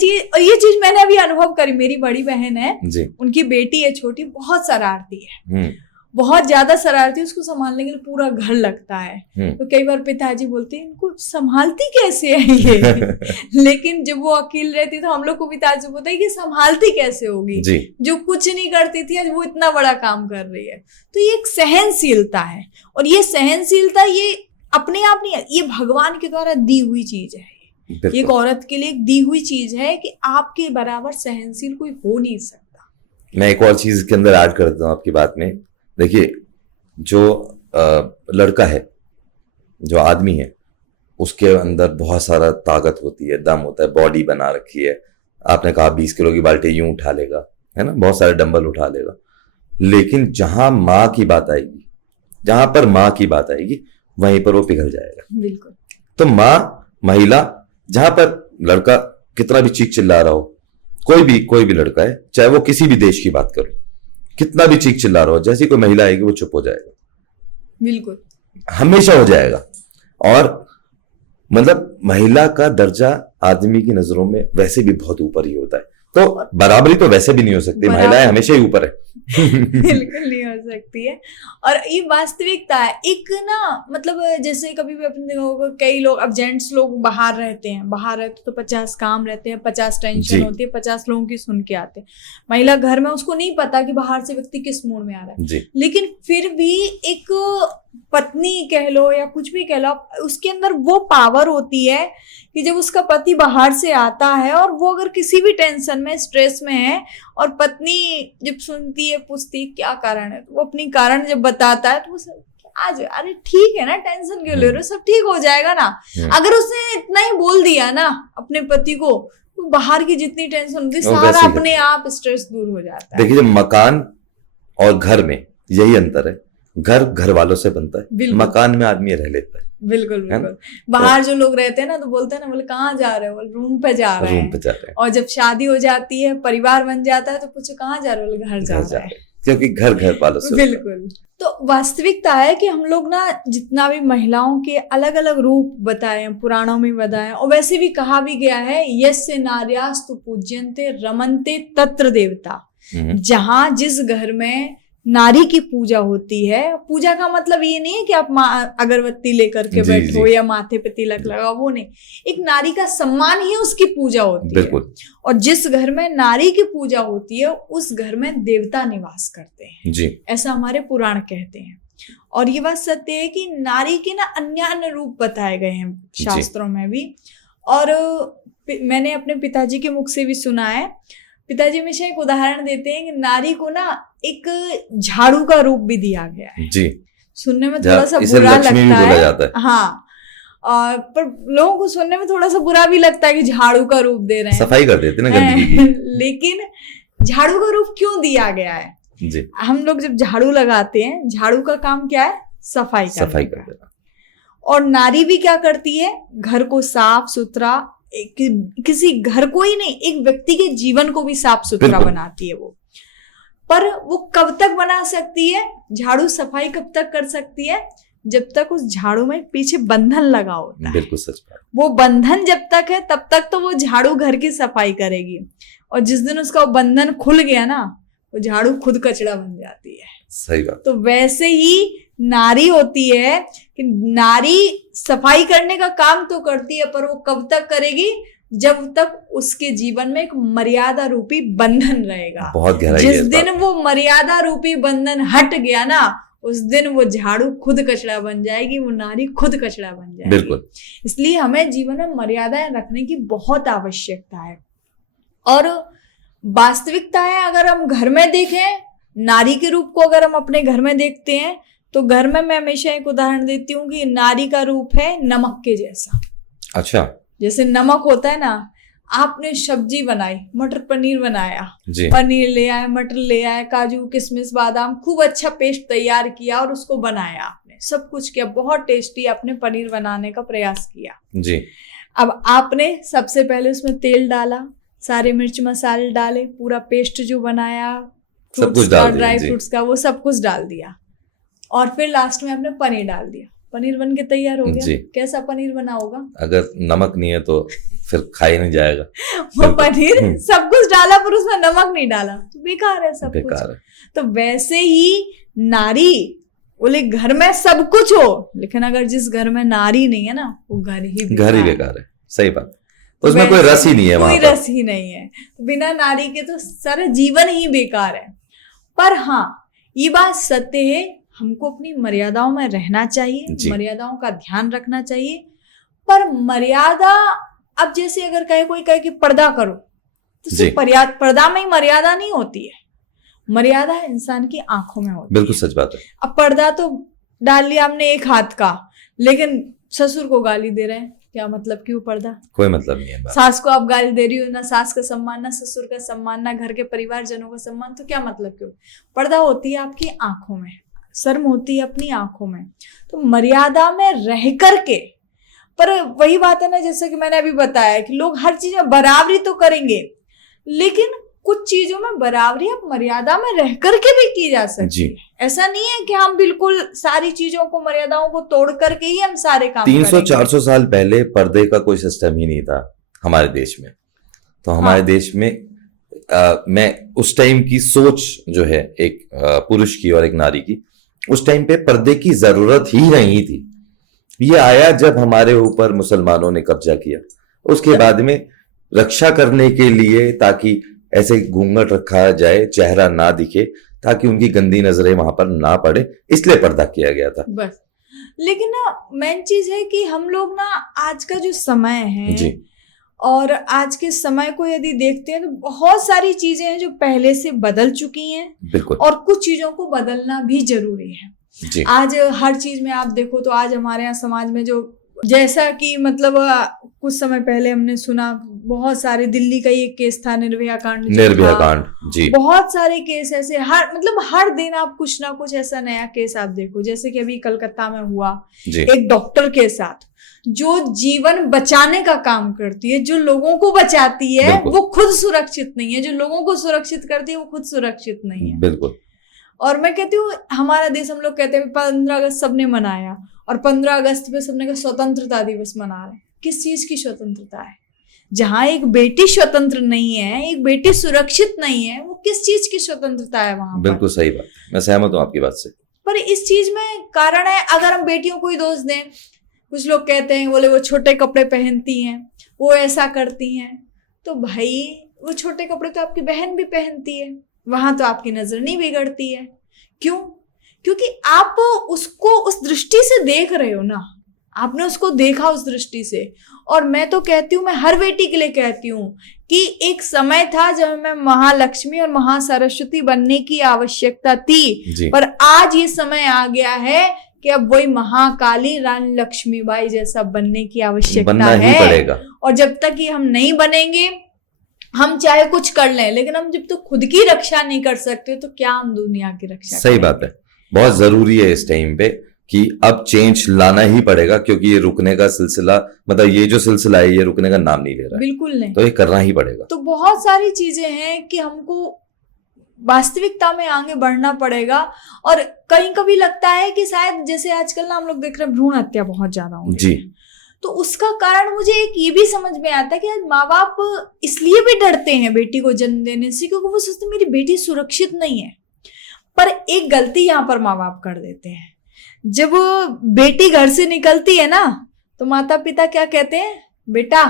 चीज मैंने अभी अनुभव करी। मेरी बड़ी बहन है, उनकी बेटी है छोटी, बहुत शरारती है, बहुत ज्यादा शरारती, उसको संभालने के लिए पूरा घर लगता है। तो कई बार पिताजी बोलते हैं इनको संभालती कैसे है ये लेकिन जब वो अकेले रहती है तो हम लोग को भी ताज्जुब होता है कि संभालती कैसे होगी, जो कुछ नहीं करती थी आज वो इतना बड़ा काम कर रही है। तो ये एक सहनशीलता है, और ये सहनशीलता ये अपने आप नहीं है, ये भगवान के द्वारा दी हुई चीज है। एक औरत के लिए दी हुई चीज है कि आपके बराबर सहनशील कोई हो नहीं सकता। मैं एक और चीज के अंदर ऐड कर देता हूँ आपकी बात में। देखिए, जो लड़का है, जो आदमी है, उसके अंदर बहुत सारा ताकत होती है, दम होता है, बॉडी बना रखी है। आपने कहा 20 किलो की बाल्टी यूं उठा लेगा, है ना, बहुत सारे डंबल उठा लेगा। लेकिन जहां माँ की बात आएगी, जहां पर माँ की बात आएगी, वहीं पर वो पिघल जाएगा। बिल्कुल। तो माँ, महिला, जहां पर लड़का कितना भी चीख चिल्ला रहा हो, कोई भी लड़का है, चाहे वो किसी भी देश की बात करो, कितना भी चीख चिल्ला रहा हो, जैसी कोई महिला आएगी वो चुप हो जाएगा। बिल्कुल, हमेशा हो जाएगा। और मतलब महिला का दर्जा आदमी की नजरों में वैसे भी बहुत ऊपर ही होता है, तो बराबरी तो वैसे भी नहीं हो सकती, महिलाएं हमेशा ही ऊपर है बिल्कुल नहीं हो सकती है। और ये वास्तविकता है। एक ना, मतलब जैसे कभी भी अपने देखा होगा, कई लोग, अब जेंट्स लोग बाहर रहते हैं, बाहर रहते तो 50 काम रहते हैं, 50 टेंशन होती है, 50 लोगों की सुन के आते हैं। महिला घर में, उसको नहीं पता कि बाहर से व्यक्ति किस मूड में आ रहा है, लेकिन फिर भी एक पत्नी कह लो या कुछ भी कह लो, उसके अंदर वो पावर होती है कि जब उसका पति बाहर से आता है और वो अगर किसी भी टेंशन में, स्ट्रेस में है, और पत्नी जब सुनती है, पूछती है क्या कारण है, तो वो अपनी कारण जब बताता है तो वो आज, अरे ठीक है ना, टेंशन क्यों ले रहे हो, सब ठीक हो जाएगा ना। अगर उसने इतना ही बोल दिया ना अपने पति को, तो बाहर की जितनी टेंशन होती है सारा अपने आप स्ट्रेस दूर हो जाता है। देखिए, जब मकान और घर में यही अंतर है, घर वालों से बनता है, मकान में आदमी रह लेता है। बिल्कुल बिल्कुल। बाहर जो लोग रहते हैं ना, तो बोलते हैं ना, बोले कहाँ जा रहे हो, बोले रूम पे जा रहे हैं। और जब शादी हो जाती है, परिवार बन जाता है, तो पूछो कहाँ जा रहे हो, बोले घर जा रहे हैं, क्योंकि घर वालों से। बिल्कुल। तो वास्तविकता है कि हम लोग ना, जितना भी महिलाओं के अलग अलग रूप बताए हैं, पुराणों में बताए, और वैसे भी कहा भी गया है, यस्य नार्यास्तु पूज्यन्ते रमन्ते तत्र देवता। जहां जिस घर में नारी की पूजा होती है, पूजा का मतलब ये नहीं है कि आप अगरबत्ती लेकर के बैठो या माथे पे तिलक लगाओ, वो नहीं। एक नारी का सम्मान ही उसकी पूजा होती है। और जिस घर में नारी की पूजा होती है, उस घर में देवता निवास करते हैं जी। ऐसा हमारे पुराण कहते हैं। और ये बात सत्य है कि नारी के ना अन्य रूप बताए गए हैं शास्त्रों में भी। और मैंने अपने पिताजी के मुख से भी सुना है, पिताजी हमेशा एक उदाहरण देते हैं कि नारी को ना एक झाड़ू का रूप भी दिया गया है जी। सुनने में थोड़ा सा बुरा लगता है, हाँ, पर लोगों को सुनने में थोड़ा सा बुरा भी लगता है कि झाड़ू का रूप दे रहे हैं, सफाई कर देते ना गंदगी की। लेकिन झाड़ू का रूप क्यों दिया गया है जी? हम लोग जब झाड़ू लगाते हैं, झाड़ू का काम क्या है? सफाई कर देना। और नारी भी क्या करती है? घर को साफ सुथरा, किसी घर को ही नहीं, एक व्यक्ति के जीवन को भी साफ सुथरा बनाती है वो। पर वो कब तक बना सकती है? झाड़ू सफाई कब तक कर सकती है? जब तक उस झाड़ू में पीछे बंधन लगा होता है। बिल्कुल सच बात। वो बंधन जब तक है, तब तक तो वो झाड़ू घर की सफाई करेगी। और जिस दिन उसका वो बंधन खुल गया ना, वो झाड़ू खुद कचड़ा बन जाती है। सही बात। तो वैसे ही नारी होती है कि नारी सफाई करने का काम तो करती है, पर वो कब तक करेगी? जब तक उसके जीवन में एक मर्यादा रूपी बंधन रहेगा। बहुत गहराई है। जिस दिन वो मर्यादा रूपी बंधन हट गया ना, उस दिन वो झाड़ू खुद कचड़ा बन जाएगी, वो नारी खुद कचड़ा बन जाएगी। बिल्कुल। इसलिए हमें जीवन में मर्यादाएं रखने की बहुत आवश्यकता है। और वास्तविकता है, अगर हम घर में देखें, नारी के रूप को अगर हम अपने घर में देखते हैं, तो घर में मैं हमेशा एक उदाहरण देती हूँ कि नारी का रूप है नमक के जैसा। अच्छा। जैसे नमक होता है ना, आपने सब्जी बनाई, मटर पनीर बनाया, पनीर ले आए, मटर ले आए, काजू किशमिश बादाम, खूब अच्छा पेस्ट तैयार किया और उसको बनाया आपने, सब कुछ किया, बहुत टेस्टी आपने पनीर बनाने का प्रयास किया जी। अब आपने सबसे पहले उसमें तेल डाला, सारे मिर्च मसाले डाले, पूरा पेस्ट जो बनाया फ्रूट्स का, ड्राई फ्रूट्स का, वो सब कुछ डाल दिया, और फिर लास्ट में आपने पनीर डाल दिया, पनीर बन के तैयार हो गया। कैसा पनीर बना होगा? अगर नमक नहीं है तो फिर खाया नहीं जाएगा। वो पनीर सब कुछ डाला पर उसमें नमक नहीं डाला तो बेकार है, सब कुछ। तो वैसे ही नारी, बोले घर में सब कुछ हो, लेकिन अगर जिस घर में नारी नहीं है ना, वो घर ही बेकार है। सही बात। तो उसमें कोई रस ही नहीं है, कोई रस ही नहीं है। तो बिना नारी के तो सारा जीवन ही बेकार है। पर हाँ, ये बात सत्य है, हमको अपनी मर्यादाओं में रहना चाहिए, मर्यादाओं का ध्यान रखना चाहिए। पर मर्यादा, अब जैसे अगर कोई कहे कि पर्दा करो, तो सिर्फ पर्दा में ही मर्यादा नहीं होती है। मर्यादा इंसान की आंखों में होती है। बिल्कुल सच बात है। अब पर्दा तो डाल लिया हमने एक हाथ का, लेकिन ससुर को गाली दे रहे हैं, क्या मतलब? क्यों पर्दा? कोई मतलब नहीं है। सास को आप गाली दे रही हो, ना सास का सम्मान, ना ससुर का सम्मान, ना घर के परिवार जनों का सम्मान, तो क्या मतलब? क्यों? पर्दा होती है आपकी आंखों में, शर्म होती है अपनी आंखों में। तो मर्यादा में रह करके, पर वही बात है ना, जैसे कि मैंने अभी बताया कि लोग हर चीज में बराबरी तो करेंगे, लेकिन कुछ चीजों में बराबरी अब मर्यादा में रह करके भी की जा सकती है। ऐसा नहीं है कि हम बिल्कुल सारी चीजों को, मर्यादाओं को तोड़ करके ही हम सारे काम 300-400 साल पहले पर्दे का कोई सिस्टम ही नहीं था हमारे देश में। तो हमारे देश में मैं उस टाइम की सोच जो है, एक पुरुष की और एक नारी की, उस टाइम पे पर्दे की जरूरत ही नहीं थी। ये आया जब हमारे ऊपर मुसलमानों ने कब्जा किया, उसके बाद में रक्षा करने के लिए, ताकि ऐसे घूंघट रखा जाए, चेहरा ना दिखे, ताकि उनकी गंदी नजरें वहां पर ना पड़े, इसलिए पर्दा किया गया था। बस। लेकिन ना मेन चीज है कि हम लोग ना आज का जो समय है जी और आज के समय को यदि देखते हैं तो बहुत सारी चीजें हैं जो पहले से बदल चुकी हैं बिल्कुल। और कुछ चीजों को बदलना भी जरूरी है। जी आज हर चीज में आप देखो तो आज हमारे यहाँ समाज में जो जैसा कि मतलब कुछ समय पहले हमने सुना, बहुत सारे, दिल्ली का ही एक केस था निर्भया कांड जो निर्भया था। कांड। जी बहुत सारे केस ऐसे हर दिन आप कुछ ना कुछ ऐसा नया केस आप देखो। जैसे कि अभी कलकत्ता में हुआ जी एक डॉक्टर के साथ जो जीवन बचाने का काम करती है, जो लोगों को बचाती है, बिल्कुल। वो खुद सुरक्षित नहीं है, जो लोगों को सुरक्षित करती है वो खुद सुरक्षित नहीं है। बिल्कुल। और मैं कहती हूँ हमारा देश, हम लोग कहते हैं 15 अगस्त सबने मनाया और 15 अगस्त पे सबने का स्वतंत्रता दिवस मना रहे हैं। किस चीज की स्वतंत्रता है? जहां एक बेटी स्वतंत्र नहीं है, एक बेटी सुरक्षित नहीं है, वो किस चीज की स्वतंत्रता है वहां पर? बिल्कुल सही बात, मैं सहमत हूँ आपकी बात से। पर इस चीज में कारण है, अगर हम बेटियों को ही दोष दें, कुछ लोग कहते हैं बोले वो छोटे कपड़े पहनती हैं, वो ऐसा करती हैं, तो भाई वो छोटे कपड़े तो आपकी बहन भी पहनती है, वहां तो आपकी नजर नहीं बिगड़ती है। क्यों? क्योंकि आप उसको उस दृष्टि से देख रहे हो ना, आपने उसको देखा उस दृष्टि से। और मैं तो कहती हूँ, मैं हर बेटी के लिए कहती हूँ कि एक समय था जब हमें महालक्ष्मी और महासरस्वती बनने की आवश्यकता थी, पर आज ये समय आ गया है कि अब वही महाकाली रानी लक्ष्मीबाई जैसा बनने की आवश्यकता है। पड़ेगा। और जब तक ये हम नहीं बनेंगे, हम चाहे कुछ कर लें, लेकिन हम जब तक खुद की रक्षा नहीं कर सकते तो क्या हम दुनिया की रक्षा सही करेंगे? बात है, बहुत जरूरी है इस टाइम पे कि अब चेंज लाना ही पड़ेगा, क्योंकि ये रुकने का सिलसिला, मतलब ये जो सिलसिला है ये रुकने का नाम नहीं ले रहा है। बिल्कुल नहीं, तो ये करना ही पड़ेगा। तो बहुत सारी चीजें हैं कि हमको वास्तविकता में आगे बढ़ना पड़ेगा। और कहीं कभी लगता है कि शायद जैसे आजकल ना हम लोग देख रहे हैं भ्रूण हत्या बहुत ज्यादा हो रही है, तो उसका कारण मुझे एक ये भी समझ में आता है कि आज माँ बाप इसलिए भी डरते हैं बेटी को जन्म देने से, क्योंकि वो सोचते हैं मेरी बेटी सुरक्षित नहीं है। पर एक गलती यहाँ पर माँ बाप कर देते हैं, जब बेटी घर से निकलती है ना तो माता पिता क्या कहते हैं, बेटा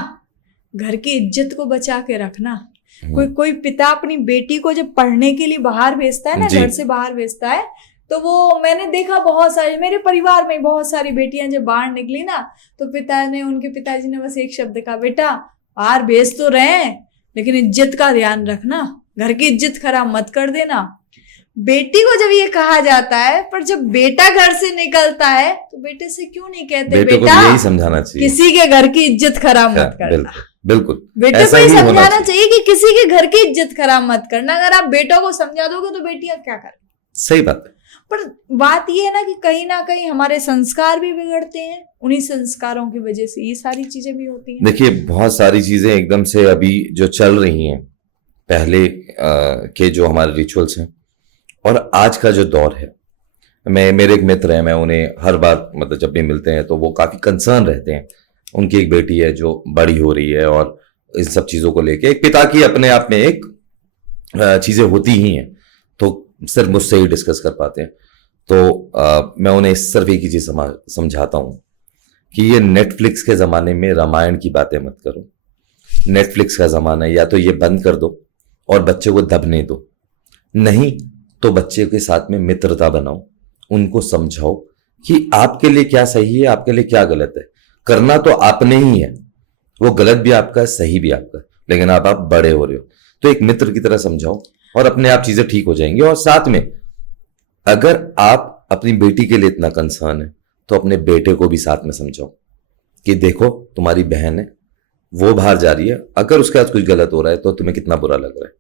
घर की इज्जत को बचा के रखना। कोई पिता अपनी बेटी को जब पढ़ने के लिए बाहर भेजता है ना, घर से बाहर भेजता है, तो वो मैंने देखा बहुत सारी, मेरे परिवार में बहुत सारी बेटियां जब बाहर निकली ना तो उनके पिताजी ने बस एक शब्द कहा, बेटा बाहर भेज तो रहे हैं लेकिन इज्जत का ध्यान रखना, घर की इज्जत खराब मत कर देना। बेटी को जब ये कहा जाता है, पर जब बेटा घर से निकलता है तो बेटे से क्यों नहीं कहते, बेटा यही समझाना चाहिए किसी के घर की इज्जत खराब मत करना। बिल्कुल, बेटे को ही समझाना चाहिए कि किसी के घर की इज्जत खराब मत करना। अगर आप बेटों को समझा दोगे तो बेटियां क्या करें? सही बात है। पर बात ये है ना कहीं हमारे संस्कार भी बिगड़ते हैं, उन्हीं संस्कारों की वजह से ये सारी चीजें भी होती हैं। देखिए बहुत सारी चीजें एकदम से अभी जो चल रही हैं, पहले के जो हमारे रिचुअल्स हैं और आज का जो दौर है, मेरे एक मित्र हैं, मैं उन्हें हर बार मतलब जब भी मिलते हैं तो वो काफी कंसर्न रहते हैं। उनकी एक बेटी है जो बड़ी हो रही है और इन सब चीजों को लेके एक पिता की अपने आप में एक चीजें होती ही हैं, तो सिर्फ मुझसे ही डिस्कस कर पाते हैं। तो मैं उन्हें सिर्फ एक ही चीज समझाता हूं कि ये नेटफ्लिक्स के जमाने में रामायण की बातें मत करो। नेटफ्लिक्स का जमाना है, या तो ये बंद कर दो और बच्चे को दबने दो, नहीं तो बच्चे के साथ में मित्रता बनाओ, उनको समझाओ कि आपके लिए क्या सही है, आपके लिए क्या गलत है। करना तो आपने ही है, वो गलत भी आपका है, सही भी आपका, लेकिन आप बड़े हो रहे हो, तो एक मित्र की तरह समझाओ और अपने आप चीजें ठीक हो जाएंगी। और साथ में अगर आप अपनी बेटी के लिए इतना कंसर्न है तो अपने बेटे को भी साथ में समझाओ कि देखो तुम्हारी बहन है, वो बाहर जा रही है, अगर उसके साथ कुछ गलत हो रहा है तो तुम्हें कितना बुरा लग रहा है,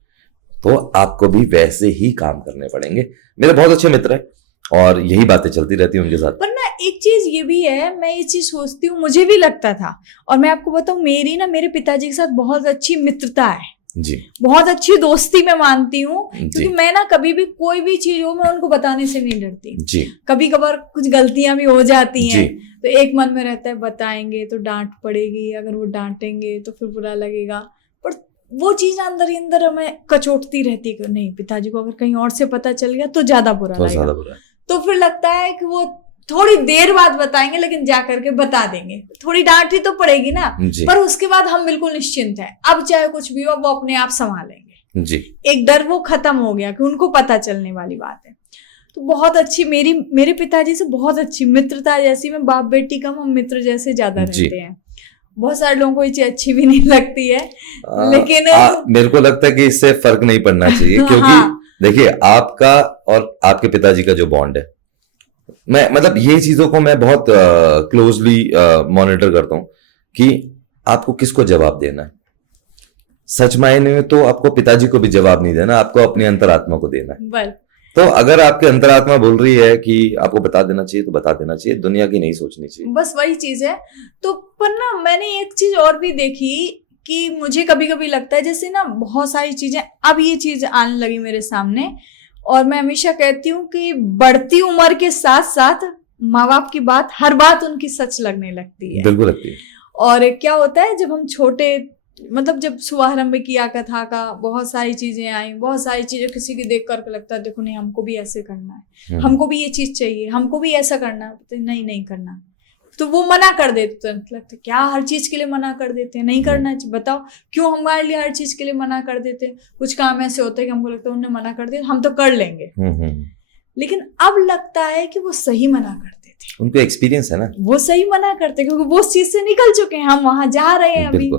तो आपको भी वैसे ही काम करने पड़ेंगे। मेरे बहुत अच्छे मित्र हैं और यही बातें चलती रहती हैं उनके साथ। पर ना एक चीज ये भी है, मैं ये चीज सोचती हूँ, मुझे भी लगता था, और मैं आपको बताऊं मेरे पिताजी के साथ बहुत अच्छी मित्रता है जी, बहुत अच्छी दोस्ती मैं मानती हूँ, क्योंकि मैं ना कभी भी कोई भी चीज हो मैं उनको बताने से नहीं डरती जी। कभी कभार कुछ गलतियां भी हो जाती हैं तो एक मन में रहता है बताएंगे तो डांट पड़ेगी, अगर वो डांटेंगे तो फिर बुरा लगेगा, पर वो चीज अंदर ही अंदर हमें कचोटती रहती है, नहीं पिताजी को अगर कहीं और से पता चल गया तो ज्यादा बुरा लगेगा। तो फिर लगता है कि वो थोड़ी देर बाद बताएंगे लेकिन जा करके बता देंगे, थोड़ी डांट ही तो पड़ेगी ना, पर उसके बाद हम बिल्कुल निश्चिंत हैं, अब चाहे कुछ भी हो वो अपने आप संभालेंगे। जी। एक डर वो खत्म हो गया कि उनको पता चलने वाली बात है। तो बहुत अच्छी मेरे पिताजी से बहुत अच्छी मित्रता, जैसी में बाप बेटी कम, हम मित्र जैसे ज्यादा रहते हैं। बहुत सारे लोगों को ये चीज अच्छी भी नहीं लगती है, लेकिन मेरे को लगता है कि इससे फर्क नहीं पड़ना चाहिए क्योंकि हाँ। देखिए आपका और आपके पिताजी का जो बॉन्ड है, मैं मतलब ये चीजों को मैं बहुत क्लोजली मॉनिटर करता हूं कि आपको किसको जवाब देना है। सच मायने में तो आपको पिताजी को भी जवाब नहीं देना, आपको अपनी अंतरात्मा को देना है। बल तो अगर आपकी अंतरात्मा बोल रही है कि आपको बता देना चाहिए तो बता देना चाहिए, दुनिया की नहीं सोचनी चाहिए। बस वही चीज है। तो पर ना मैंने एक चीज और भी देखी कि मुझे कभी कभी लगता है जैसे ना बहुत सारी चीजें, अब ये चीज आने लगी मेरे सामने, और मैं हमेशा कहती हूँ कि बढ़ती उम्र के साथ साथ माँ बाप की बात, हर बात उनकी सच लगने लगती है। बिल्कुल लगती है। और क्या होता है जब हम छोटे, मतलब जब शुभारंभ किया कथा का, बहुत सारी चीजें आई, बहुत सारी चीजें किसी की देख करके लगता है देखो नहीं हमको भी ऐसे करना है, हमको भी ये चीज चाहिए, हमको भी ऐसा करना है, तो नहीं करना, तो वो मना कर देते हैं। लगता है क्या हर चीज के लिए मना कर देते हैं, नहीं करना चाहिए, बताओ क्यों हमारे लिए हर चीज के लिए मना कर देते हैं। कुछ काम ऐसे होते हैं कि हमको लगता है उन्होंने मना कर दिया, हम तो कर लेंगे, लेकिन अब लगता है कि वो सही मना करते थे, उनको एक्सपीरियंस है ना, वो सही मना करते क्योंकि वो उस चीज से निकल चुके हैं, हम वहां जा रहे हैं अभी।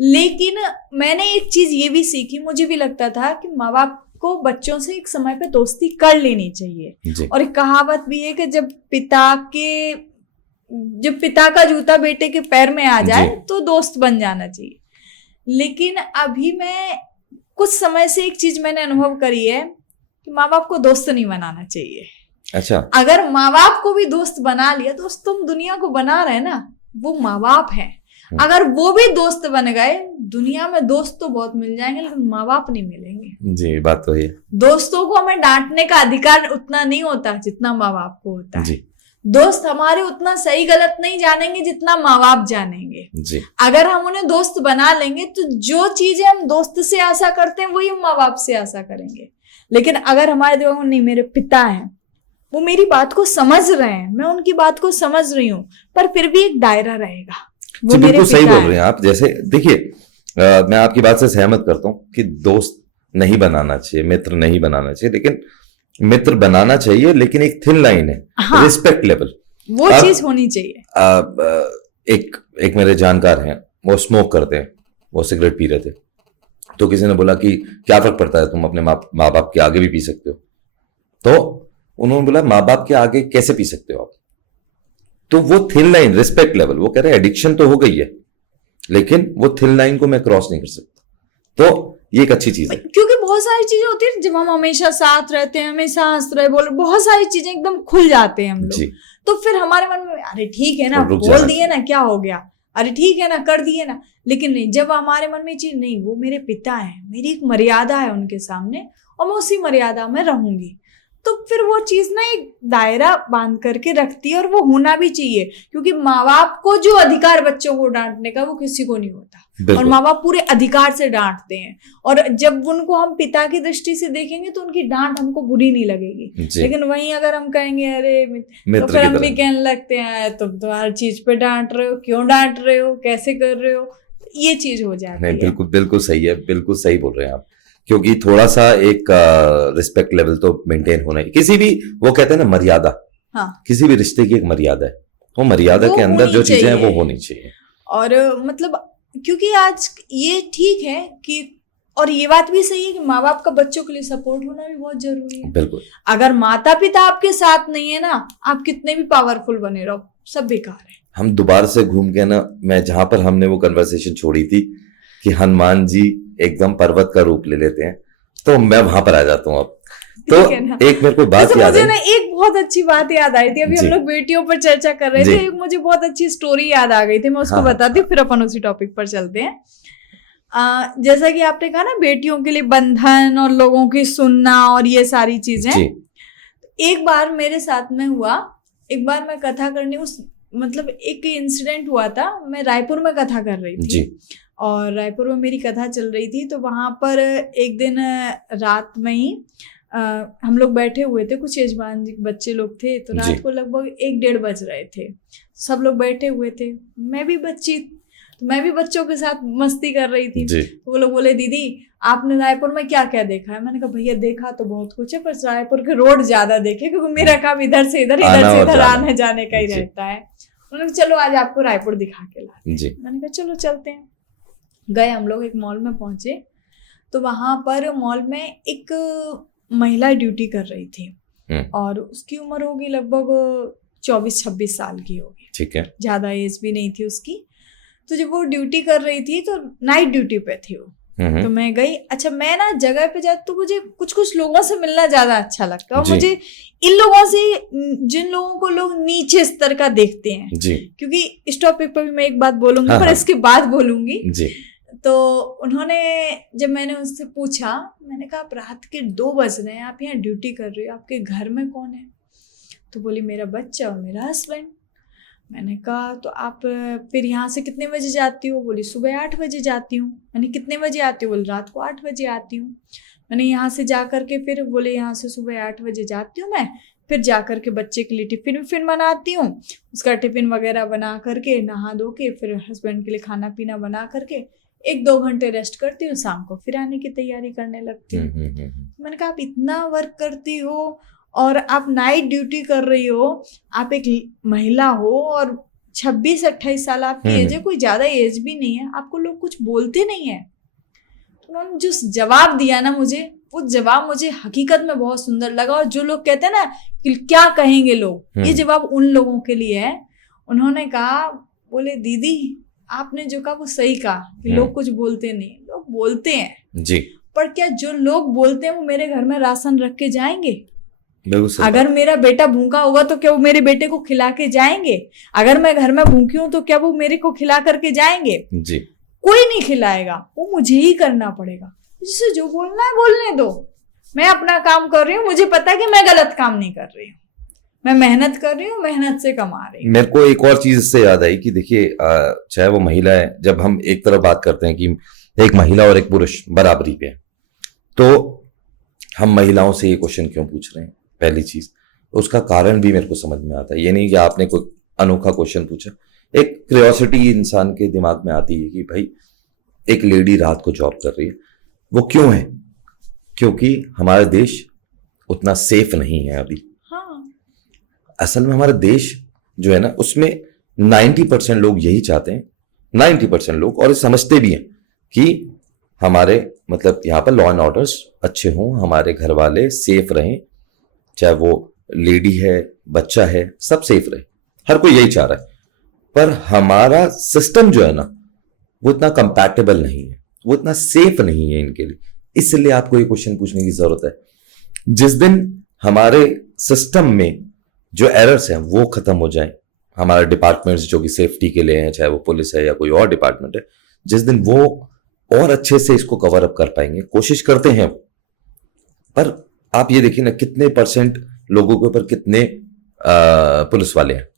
लेकिन मैंने एक चीज ये भी सीखी, मुझे भी लगता था कि माँ बाप को बच्चों से एक समय पे दोस्ती कर लेनी चाहिए। और एक कहावत भी है कि जब पिता का जूता बेटे के पैर में आ जाए तो दोस्त बन जाना चाहिए। लेकिन अभी मैं कुछ समय से एक चीज मैंने अनुभव करी है कि माँ बाप को दोस्त नहीं बनाना चाहिए। अच्छा, अगर माँ बाप को भी दोस्त बना लिया, दोस्त तुम दुनिया को बना रहे ना, वो माँ बाप है, अगर वो भी दोस्त बन गए, दुनिया में दोस्त तो बहुत मिल जाएंगे लेकिन माँ बाप नहीं मिलेंगे। जी, बात तो है। दोस्तों को हमें डांटने का अधिकार उतना नहीं होता जितना माँ बाप को होता है। जी। दोस्त हमारे उतना सही गलत नहीं जानेंगे जितना माँ बाप जानेंगे। जी। अगर हम उन्हें दोस्त बना लेंगे तो जो चीजें हम दोस्त से आशा करते हैं वही हम माँ बाप से आशा करेंगे। लेकिन अगर हमारे दिमाग में नहीं, मेरे पिता हैं, वो मेरी बात को समझ रहे हैं, मैं उनकी बात को समझ रही हूँ, पर फिर भी एक दायरा रहेगा। जी, बिल्कुल सही बोल रहे हैं आप। जैसे देखिए, मैं आपकी बात से सहमत करता हूँ कि दोस्त नहीं बनाना चाहिए, मित्र नहीं बनाना चाहिए, लेकिन मित्र बनाना चाहिए, लेकिन एक थिन लाइन है। हाँ, रिस्पेक्ट लेवल, वो चीज होनी चाहिए। एक मेरे जानकार हैं, वो स्मोक करते हैं, वो सिगरेट पी रहे थे, तो किसी ने बोला कि क्या फर्क पड़ता है, तुम अपने माँ बाप के आगे भी पी सकते हो। तो उन्होंने बोला माँ बाप के आगे कैसे पी सकते हो आप? तो वो थिन लाइन, रिस्पेक्ट लेवल, वो कह रहे हैं एडिक्शन तो हो गई है लेकिन वो थिन लाइन को मैं क्रॉस नहीं कर सकता। तो ये एक अच्छी चीज है, क्योंकि बहुत सारी चीजें होती है जब हम हमेशा साथ रहते हैं, हमेशा हंस रहे, बोल, बहुत सारी चीजें एकदम खुल जाते हैं हम लोग। तो फिर हमारे मन में अरे ठीक है ना, बोल दिए ना, क्या हो गया, अरे ठीक है ना, कर दिए ना। लेकिन नहीं, जब हमारे मन में चीज नहीं, वो मेरे पिता है, मेरी एक मर्यादा है उनके सामने और मैं उसी मर्यादा में रहूंगी, तो फिर वो चीज ना एक दायरा बांध करके रखती है। और वो होना भी चाहिए, क्योंकि माँ बाप को जो अधिकार बच्चों को डांटने का वो किसी को नहीं होता, और माँ बाप पूरे अधिकार से डांटते हैं। और जब उनको हम पिता की दृष्टि से देखेंगे तो उनकी डांट हमको बुरी नहीं लगेगी। लेकिन वहीं अगर हम कहेंगे अरे तो फिर हम भी कहने लगते हैं तुम तो हर चीज पे डांट रहे हो, क्यों डांट रहे हो, कैसे कर रहे हो, ये चीज हो जाती है। बिल्कुल बिल्कुल सही है, बिल्कुल सही बोल रहे हैं आप, क्योंकि थोड़ा सा एक रिस्पेक्ट लेवल तो मेंटेन होना है। किसी भी, वो कहते हैं ना मर्यादा, हाँ, किसी भी रिश्ते की एक मर्यादा है, वो मर्यादा के अंदर जो चीजें हैं वो होनी चाहिए। और मतलब क्योंकि आज ये ठीक है कि, और ये बात भी सही है कि माँ बाप का बच्चों के लिए सपोर्ट होना भी बहुत जरूरी है। बिल्कुल, अगर माता पिता आपके साथ नहीं है ना, आप कितने भी पावरफुल बने रहो, सब बेकार है। हम दोबारा से घूम के ना, मैं जहां पर हमने वो कन्वर्सेशन छोड़ी थी कि हनुमान जी एकदम पर्वत का रूप ले लेते हैं, तो मैं वहां पर आ जाता हूँ अब। तो एक मेरे को बात याद है, मुझे ना एक बहुत अच्छी बात याद आई थी, अभी हम लोग बेटियों पर चर्चा कर रहे थे, मुझे बहुत अच्छी स्टोरी याद आ गई थी, मैं उसको बताती हूँ, फिर अपन उसी टॉपिक पर चलते हैं। जैसा कि आपने कहा ना, बेटियों के लिए बंधन और लोगों की सुनना और ये सारी चीजें, एक बार मेरे साथ में हुआ। एक बार मैं कथा करने, मतलब एक इंसिडेंट हुआ था, मैं रायपुर में कथा कर रही थी और रायपुर में मेरी कथा चल रही थी। तो वहां पर एक दिन रात में ही हम लोग बैठे हुए थे, कुछ यजमान बच्चे लोग थे, तो रात को लगभग 1-1:30 बज रहे थे, सब लोग बैठे हुए थे, मैं भी बच्ची। तो मैं भी बच्चों के साथ मस्ती कर रही थी। जी। तो वो लोग बोले दीदी आपने रायपुर में क्या क्या देखा है? मैंने कहा भैया देखा तो बहुत कुछ है, पर रायपुर के रोड ज्यादा देखे, क्योंकि मेरा काम इधर से इधर आने जाने का ही रहता है। उन्होंने चलो आज आपको रायपुर दिखा के लाते हैं। मैंने कहा चलो चलते हैं। गए हम लोग, एक मॉल में पहुंचे तो वहां पर मॉल में एक महिला ड्यूटी कर रही थी और उसकी उम्र होगी लगभग 24-26 साल की होगी, ठीक है, ज्यादा एज भी नहीं थी उसकी। तो जब वो ड्यूटी कर रही थी तो नाइट ड्यूटी पे थी वो, तो मैं गई। अच्छा, मैं ना जगह पे जाती तो मुझे कुछ कुछ लोगों से मिलना ज्यादा अच्छा लगता है, और मुझे इन लोगों से, जिन लोगों को लोग नीचे स्तर का देखते हैं जी। क्योंकि इस टॉपिक पर भी मैं एक बात बोलूंगी, पर इसके बाद बोलूंगी जी। तो उन्होंने, जब मैंने उससे पूछा, मैंने कहा आप रात के 2 बज रहे हैं, आप यहाँ ड्यूटी कर रहे हो, आपके घर में कौन है? तो बोली मेरा बच्चा और मेरा हस्बैंड। मैंने कहा तो आप फिर यहाँ से कितने बजे जाती हो? बोली सुबह 8 बजे जाती हूँ। मैंने कितने बजे आती हो? बोली रात को 8 बजे आती हूँ। मैंने यहाँ से जा कर के, फिर बोले यहाँ से सुबह 8 बजे जाती हूँ मैं, फिर जा कर के बच्चे के लिए टिफिन बनाती हूँ, उसका टिफिन वगैरह बना करके, नहा धो के, फिर हस्बैंड के लिए खाना पीना बना करके 1-2 घंटे रेस्ट करती हूँ, शाम को फिर आने की तैयारी करने लगती हूँ। मैंने कहा आप इतना वर्क करती हो और आप नाइट ड्यूटी कर रही हो, आप एक महिला हो और 26-28 साल आपकी एज है, कोई ज्यादा एज भी नहीं है, आपको लोग कुछ बोलते नहीं है? उन्होंने जो जवाब दिया ना मुझे, वो जवाब मुझे हकीकत में बहुत सुंदर लगा। और जो लोग कहते हैं ना कि क्या कहेंगे लोग, ये जवाब उन लोगों के लिए है। उन्होंने कहा, बोले दीदी आपने जो कहा वो सही कहा कि लोग कुछ बोलते नहीं, लोग बोलते हैं जी, पर क्या जो लोग बोलते हैं वो मेरे घर में राशन रख के जाएंगे? अगर मेरा बेटा भूखा होगा तो क्या वो मेरे बेटे को खिला के जाएंगे? अगर मैं घर में भूखी हूं तो क्या वो मेरे को खिला करके जाएंगे जी? कोई नहीं खिलाएगा, वो मुझे ही करना पड़ेगा। जिसे जो बोलना है बोलने दो, मैं अपना काम कर रही हूँ, मुझे पता है कि मैं गलत काम नहीं कर रही हूँ, मैं मेहनत कर रही हूँ, मेहनत से कमा रही हूँ। मेरे को एक और चीज इससे याद आई कि देखिए, चाहे वो महिला है, जब हम एक तरफ बात करते हैं कि एक महिला और एक पुरुष बराबरी पे है, तो हम महिलाओं से ये क्वेश्चन क्यों पूछ रहे हैं? पहली चीज, उसका कारण भी मेरे को समझ में आता है। ये नहीं कि आपने कोई अनोखा क्वेश्चन पूछा, एक क्यूरियोसिटी इंसान के दिमाग में आती है कि भाई एक लेडी रात को जॉब कर रही है, वो क्यों है? क्योंकि हमारा देश उतना सेफ नहीं है अभी। हाँ। असल में हमारा देश जो है ना, उसमें 90% लोग यही चाहते हैं, 90% लोग, और समझते भी हैं कि हमारे मतलब यहाँ पर लॉ एंड ऑर्डर्स अच्छे हों, हमारे घर वाले सेफ रहें, चाहे वो लेडी है, बच्चा है, सब सेफ रहे, हर कोई यही चाह रहा है। पर हमारा सिस्टम जो है ना, वो इतना कंपैटिबल नहीं है, वो इतना सेफ नहीं है इनके लिए। इसलिए आपको ये क्वेश्चन पूछने की जरूरत है। जिस दिन हमारे सिस्टम में जो एरर्स हैं वो खत्म हो जाए, हमारे डिपार्टमेंट्स जो कि सेफ्टी के लिए हैं, चाहे वो पुलिस है या कोई और डिपार्टमेंट है, जिस दिन वो और अच्छे से इसको कवर अप कर पाएंगे, कोशिश करते हैं। पर आप ये देखिए ना, कितने % लोगों के ऊपर कितने पुलिस वाले हैं?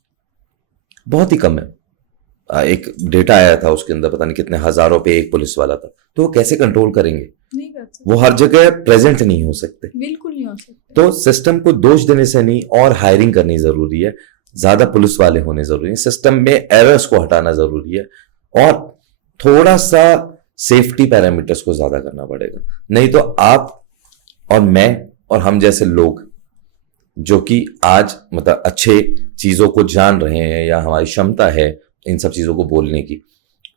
बहुत ही कम है। एक डेटा आया था, उसके अंदर पता नहीं कितने हजारों पे एक पुलिस वाला था। तो वो कैसे कंट्रोल करेंगे? नहीं कर सकते। वो हर जगह प्रेजेंट नहीं हो सकते, बिल्कुल नहीं हो सकते। तो सिस्टम को दोष देने से नहीं, और हायरिंग करनी जरूरी है, ज्यादा पुलिस वाले होने जरूरी है, सिस्टम में एरर्स को हटाना जरूरी है, और थोड़ा सा सेफ्टी पैरामीटर्स को ज्यादा करना पड़ेगा। नहीं तो आप और मैं और हम जैसे लोग जो कि आज मतलब अच्छे चीजों को जान रहे हैं, या हमारी क्षमता है इन सब चीजों को बोलने की,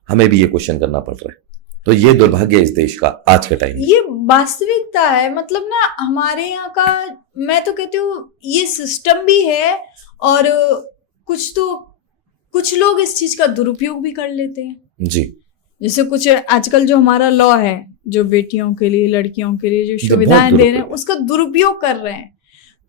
हमें भी ये क्वेश्चन करना पड़ रहा है। तो ये दुर्भाग्य है इस देश का आज के टाइम में। ये वास्तविकता है। मतलब ना, हमारे यहाँ का, मैं तो कहती हूँ ये सिस्टम भी है, और कुछ लोग इस चीज का दुरुपयोग भी कर लेते हैं जी। जैसे कुछ आजकल जो हमारा लॉ है, जो बेटियों के लिए, लड़कियों के लिए जो सुविधाएं दे रहे हैं, उसका दुरुपयोग कर रहे हैं।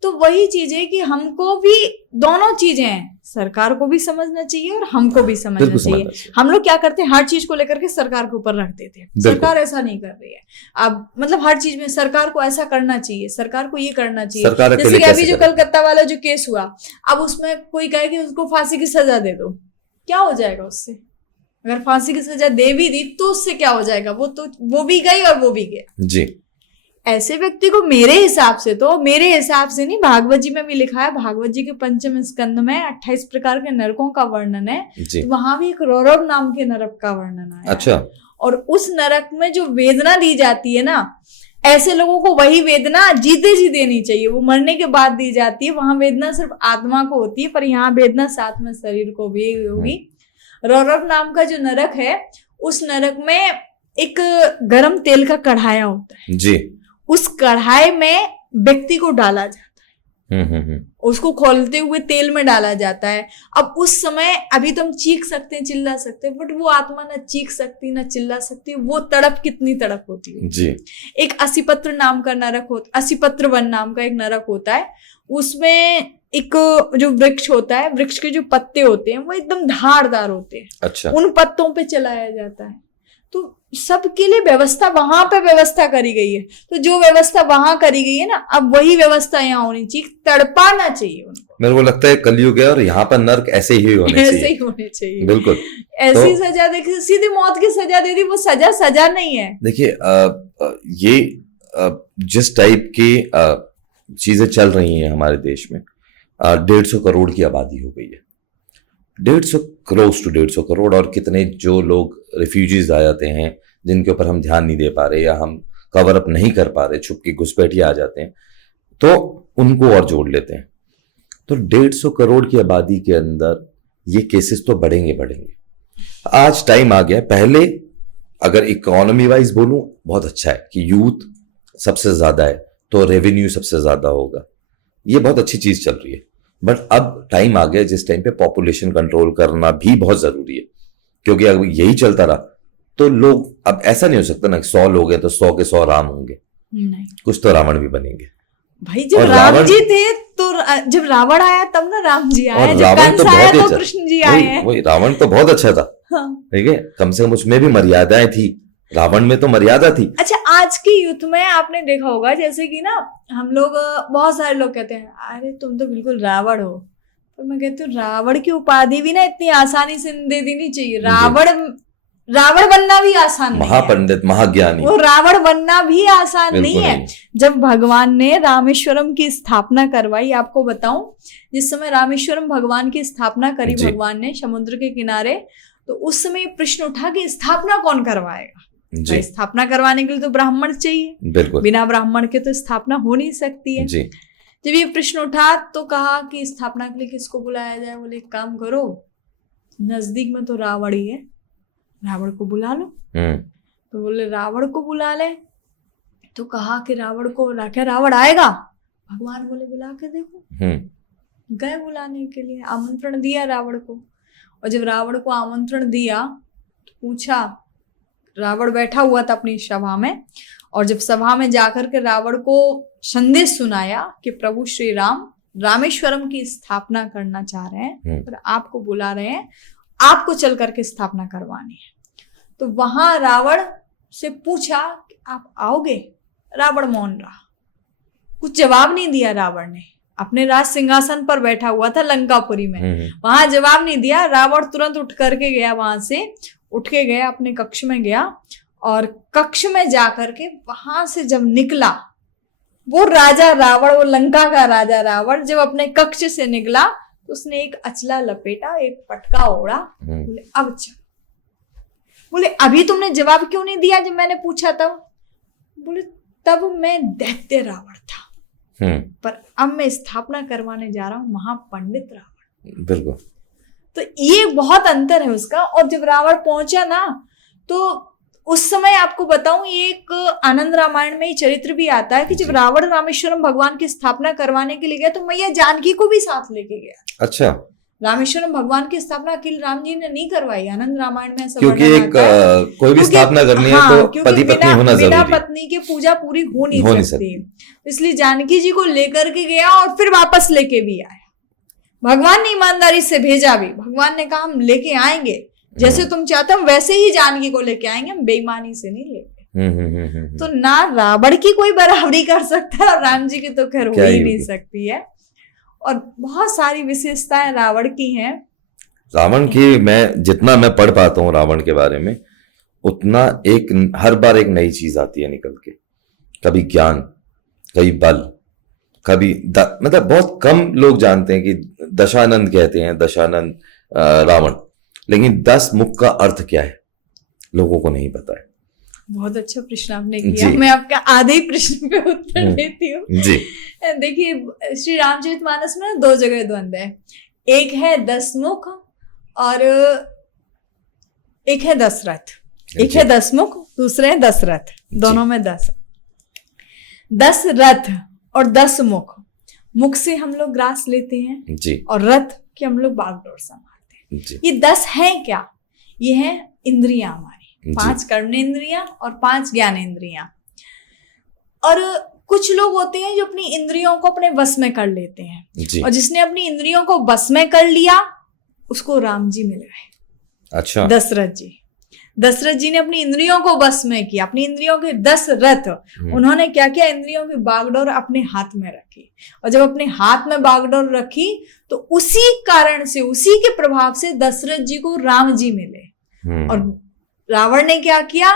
तो वही चीज है कि हमको भी दोनों चीजें हैं, सरकार को भी समझना चाहिए और हमको भी समझना चाहिए। हम लोग क्या करते हैं, हर चीज को लेकर के सरकार के ऊपर रख देते हैं। सरकार ऐसा नहीं कर रही है। अब मतलब हर चीज में सरकार को ऐसा करना चाहिए, सरकार को ये करना चाहिए। जैसे कि अभी जो कलकत्ता वाला जो केस हुआ, अब उसमें कोई कहे कि उसको फांसी की सजा दे दो, क्या हो जाएगा उससे? अगर फांसी की सजा दे भी दी तो उससे क्या हो जाएगा? वो भी गई और वो भी गया जी। ऐसे व्यक्ति को मेरे हिसाब से नहीं, भागवत जी में भी लिखा है, भागवत जी के पंचम स्कंद में 28 प्रकार के नरकों का वर्णन है, तो वहां भी एक रौरव नाम के नरक का वर्णन है। अच्छा। और उस नरक में जो वेदना दी जाती है ना, ऐसे लोगों को वही वेदना जीते जी देनी चाहिए, वो मरने के बाद दी जाती है। वहां वेदना सिर्फ आत्मा को होती है, पर यहाँ वेदना साथ में शरीर को भी होगी। रौरव नाम का जो नरक है, उस नरक में एक गरम तेल का कढ़ाया होता है जी। उस कढ़ाई में व्यक्ति को डाला जाता है, उसको खोलते हुए तेल में डाला जाता है। अब उस समय अभी तो हम चीख सकते हैं, चिल्ला सकते हैं, बट वो आत्मा ना चीख सकती ना चिल्ला सकती। वो तड़प कितनी तड़प होती है जी। एक असीपत्र नाम का नरक होता, असीपत्र वन नाम का एक नरक होता है। उसमें एक जो वृक्ष होता है, वृक्ष के जो पत्ते होते हैं वो एकदम धारदार होते हैं। अच्छा। उन पत्तों पे चलाया जाता है। तो सबके लिए व्यवस्था वहां पे व्यवस्था करी गई है। तो जो व्यवस्था वहां करी गई है ना, अब वही व्यवस्था यहाँ होनी चाहिए, तड़पाना चाहिए उनको। मेरे को लगता है कलयुग है और यहाँ पर नर्क ऐसे ही होने चाहिए। ऐसे ही होने चाहिए, बिल्कुल। ऐसी सजा देखिए, सीधी मौत की सजा दे दी, वो सजा नहीं है। देखिए ये जिस टाइप की चीजें चल रही हैं हमारे देश में, 150 करोड़ की आबादी हो गई है, 150 करोड़, और कितने जो लोग रिफ्यूजीज आ जाते हैं जिनके ऊपर हम ध्यान नहीं दे पा रहे या हम कवर अप नहीं कर पा रहे, छुप के घुसपैठिए आ जाते हैं, तो उनको और जोड़ लेते हैं। तो 150 करोड़ की आबादी के अंदर ये केसेस तो बढ़ेंगे। आज टाइम आ गया। पहले अगर इकोनॉमी वाइज बोलूं, बहुत अच्छा है कि यूथ सबसे ज्यादा है तो रेवेन्यू सबसे ज्यादा होगा, ये बहुत अच्छी चीज चल रही है। बट अब टाइम आ गया जिस टाइम पे पॉपुलेशन कंट्रोल करना भी बहुत जरूरी है, क्योंकि अगर यही चलता रहा तो लोग, अब ऐसा नहीं हो सकता ना 100 लोग हैं तो 100 के 100 राम होंगे, नहीं, कुछ तो रावण भी बनेंगे भाई। जब राम जी थे तो, जब रावण आया तब ना राम जी आए, जब कंस आया तो कृष्ण जी आए हैं। वही रावण तो बहुत अच्छा था, ठीक है, कम से कम उसमें भी मर्यादाएं थी, रावण में तो मर्यादा थी। अच्छा, आज की यूथ में आपने देखा होगा, जैसे कि ना हम लोग, बहुत सारे लोग कहते हैं अरे तुम तो बिल्कुल रावण हो, तो मैं कहती हूँ रावण की उपाधि भी ना इतनी आसानी से दे देनी चाहिए। रावण बनना भी आसान नहीं है, महापंडित, महाज्ञानी, वो रावण बनना भी आसान नहीं है। जब भगवान ने रामेश्वरम की स्थापना करवाई, आपको बताऊं, जिस समय रामेश्वरम भगवान की स्थापना करी भगवान ने समुद्र के किनारे, तो उस समय प्रश्न उठा कि स्थापना कौन करवाएगा। स्थापना करवाने के लिए तो ब्राह्मण चाहिए, बिना ब्राह्मण के तो स्थापना हो नहीं सकती है। जब ये प्रश्न उठा तो कहा कि स्थापना के लिए किसको बुलाया जाए। बोले एक काम करो, नजदीक में तो रावण ही है, रावण को बुला लो। तो बोले रावण को बुला ले। तो कहा कि रावण को, क्या रावण आएगा? भगवान बोले बुला के देखो। गए बुलाने के लिए, आमंत्रण दिया रावण को। और जब रावण को आमंत्रण दिया तो पूछा, रावण बैठा हुआ था अपनी सभा में, और जब सभा में जाकर के रावण को संदेश सुनाया कि प्रभु श्री राम रामेश्वरम की स्थापना करना चाह रहे हैं और आपको बुला रहे हैं, आपको चल करके स्थापना करवानी है। तो वहां रावण से पूछा कि आप आओगे? रावण मौन रहा, कुछ जवाब नहीं दिया। रावण ने अपने राज सिंहासन पर बैठा हुआ था लंकापुरी में, वहां जवाब नहीं दिया। रावण तुरंत उठ करके गया, वहां से उठ के गया, अपने कक्ष में गया, और कक्ष में जाकर के वहां से जब निकला, वो राजा रावण, वो लंका का राजा रावण जब अपने कक्ष से निकला तो उसने एक अचला लपेटा, एक पटका ओढ़ा। बोले अब चल। बोले अभी तुमने जवाब क्यों नहीं दिया जब मैंने पूछा तब? बोले तब मैं दैत्य रावण था, पर अब मैं स्थापना करवाने जा रहा हूं महापंडित रावण। बिल्कुल। तो ये बहुत अंतर है उसका। और जब रावण पहुंचा ना, तो उस समय आपको बताऊं, ये एक आनंद रामायण में ही चरित्र भी आता है कि जब रावण रामेश्वरम भगवान की स्थापना करवाने के लिए गया तो मैया जानकी को भी साथ लेके गया। अच्छा। रामेश्वरम भगवान की स्थापना अकेले राम जी ने नहीं करवाई, आनंद रामायण में ऐसा क्योंकि एक कोई भी स्थापना करनी है तो पति पत्नी होना जरूरी है, बिना पत्नी के पूजा पूरी हो नहीं सकती। इसलिए जानकी जी को लेकर के गया और फिर वापस लेके भी आया। भगवान ने ईमानदारी से भेजा भी, भगवान ने कहा हम लेके आएंगे, जैसे तुम चाहते हो वैसे ही जानकी को लेके आएंगे, हम बेईमानी से नहीं लेंगे। तो ना रावण की कोई बराबरी कर सकता है और राम जी की तो खैर हो ही नहीं सकती है। और बहुत सारी विशेषताएं रावण की हैं। रावण की जितना मैं पढ़ पाता हूँ रावण के बारे में, उतना हर बार एक नई चीज आती है निकल के, कभी ज्ञान, कभी बल, कभी मतलब बहुत कम लोग जानते हैं कि दशानंद कहते हैं, दशानंद रावण, लेकिन 10 मुख का अर्थ क्या है लोगों को नहीं पता है। बहुत अच्छा प्रश्न आपने किया। मैं आपका आधे ही प्रश्न पे उत्तर देती हूँ जी। देखिए, श्री रामचरितमानस में 2 जगह द्वंद्व है, एक है 10 मुख और एक है दशरथ। एक है 10 मुख, दूसरे है दशरथ, दोनों में 10। 10 रथ और 10 मुख। मुख से हम लोग ग्रास लेते हैं जी, और रथ के हम लोग बागडोर संभालते हैं। ये 10 है क्या? ये है इंद्रियां हमारी, 5 कर्मेंद्रियां और 5 ज्ञानेंद्रियां। और कुछ लोग होते हैं जो अपनी इंद्रियों को अपने वश में कर लेते हैं, और जिसने अपनी इंद्रियों को वश में कर लिया उसको राम जी मिल गए। अच्छा। दशरथ जी ने अपनी इंद्रियों को वश में किया, अपनी इंद्रियों के 10 रथ। उन्होंने क्या किया? इंद्रियों की बागडोर अपने हाथ में रखी, और जब अपने हाथ में बागडोर रखी तो उसी कारण से, उसी के प्रभाव से दशरथ जी को राम जी मिले। और रावण ने क्या किया?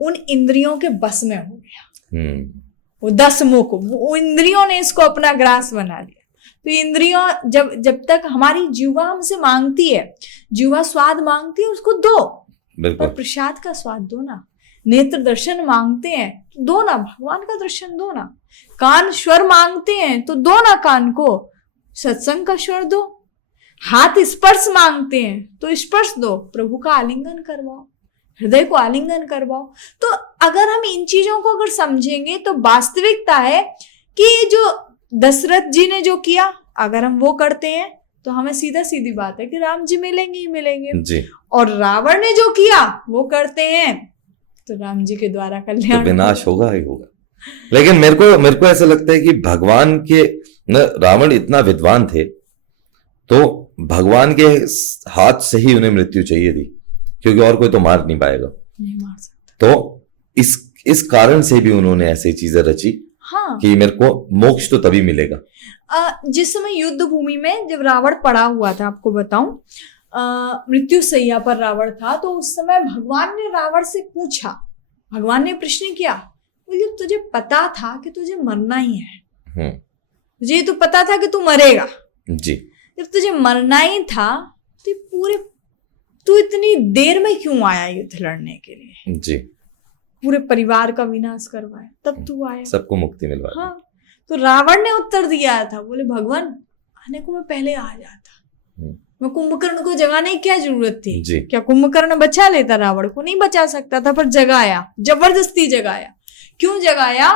उन इंद्रियों के बस में हो गया। वो 10 मुख, वो इंद्रियों ने इसको अपना ग्रास बना लिया। तो इंद्रियों जब तक हमारी जीवा हमसे मांगती है, जीवा स्वाद मांगती है, उसको दो, पर प्रसाद का स्वाद दो ना। नेत्र दर्शन मांगते हैं तो दो ना, भगवान का दर्शन दो ना। कान स्वर मांगते हैं तो दो ना कान को, सत्संग का स्वर दो। हाथ स्पर्श मांगते हैं तो स्पर्श दो, प्रभु का आलिंगन करवाओ, हृदय को आलिंगन करवाओ। तो अगर हम इन चीजों को अगर समझेंगे तो वास्तविकता है कि जो दशरथ जी ने जो किया, अगर हम वो करते हैं तो हमें सीधा सीधी बात है कि राम जी मिलेंगे ही मिलेंगे जी। और रावण ने जो किया वो करते हैं तो राम जी के द्वारा कल्याण, तो विनाश होगा ही होगा। लेकिन मेरे को ऐसा लगता है कि भगवान के, रावण इतना विद्वान थे तो भगवान के हाथ से ही उन्हें मृत्यु चाहिए थी, क्योंकि और कोई तो मार नहीं पाएगा, नहीं मार सकता। तो इस कारण से भी उन्होंने ऐसी चीजें रची। हाँ। कि मेरे को मोक्ष तो तभी मिलेगा। जिस समय युद्ध भूमि में जब रावण पड़ा हुआ था, आपको बताऊं, मृत्यु सैया पर रावण था, तो उस समय भगवान ने रावण से पूछा, भगवान ने प्रश्न किया, बोले तुझे पता था कि तुझे मरना ही है, तुझे तो पता था कि तू मरेगा जी, जब तुझे मरना ही था तो तू इतनी देर में क्यों आया युद्ध लड़ने के लिए जी? पूरे परिवार का विनाश करवाया, तब तू आया, सबको मुक्ति मिलवाई। हाँ, तो रावण ने उत्तर दिया था, बोले भगवान आने को मैं पहले आ जाता, मैं कुंभकर्ण को जगाने की क्या जरूरत थी? क्या कुंभकर्ण बचा लेता रावण को? नहीं बचा सकता था, पर जगाया, जबरदस्ती जगाया। क्यों जगाया?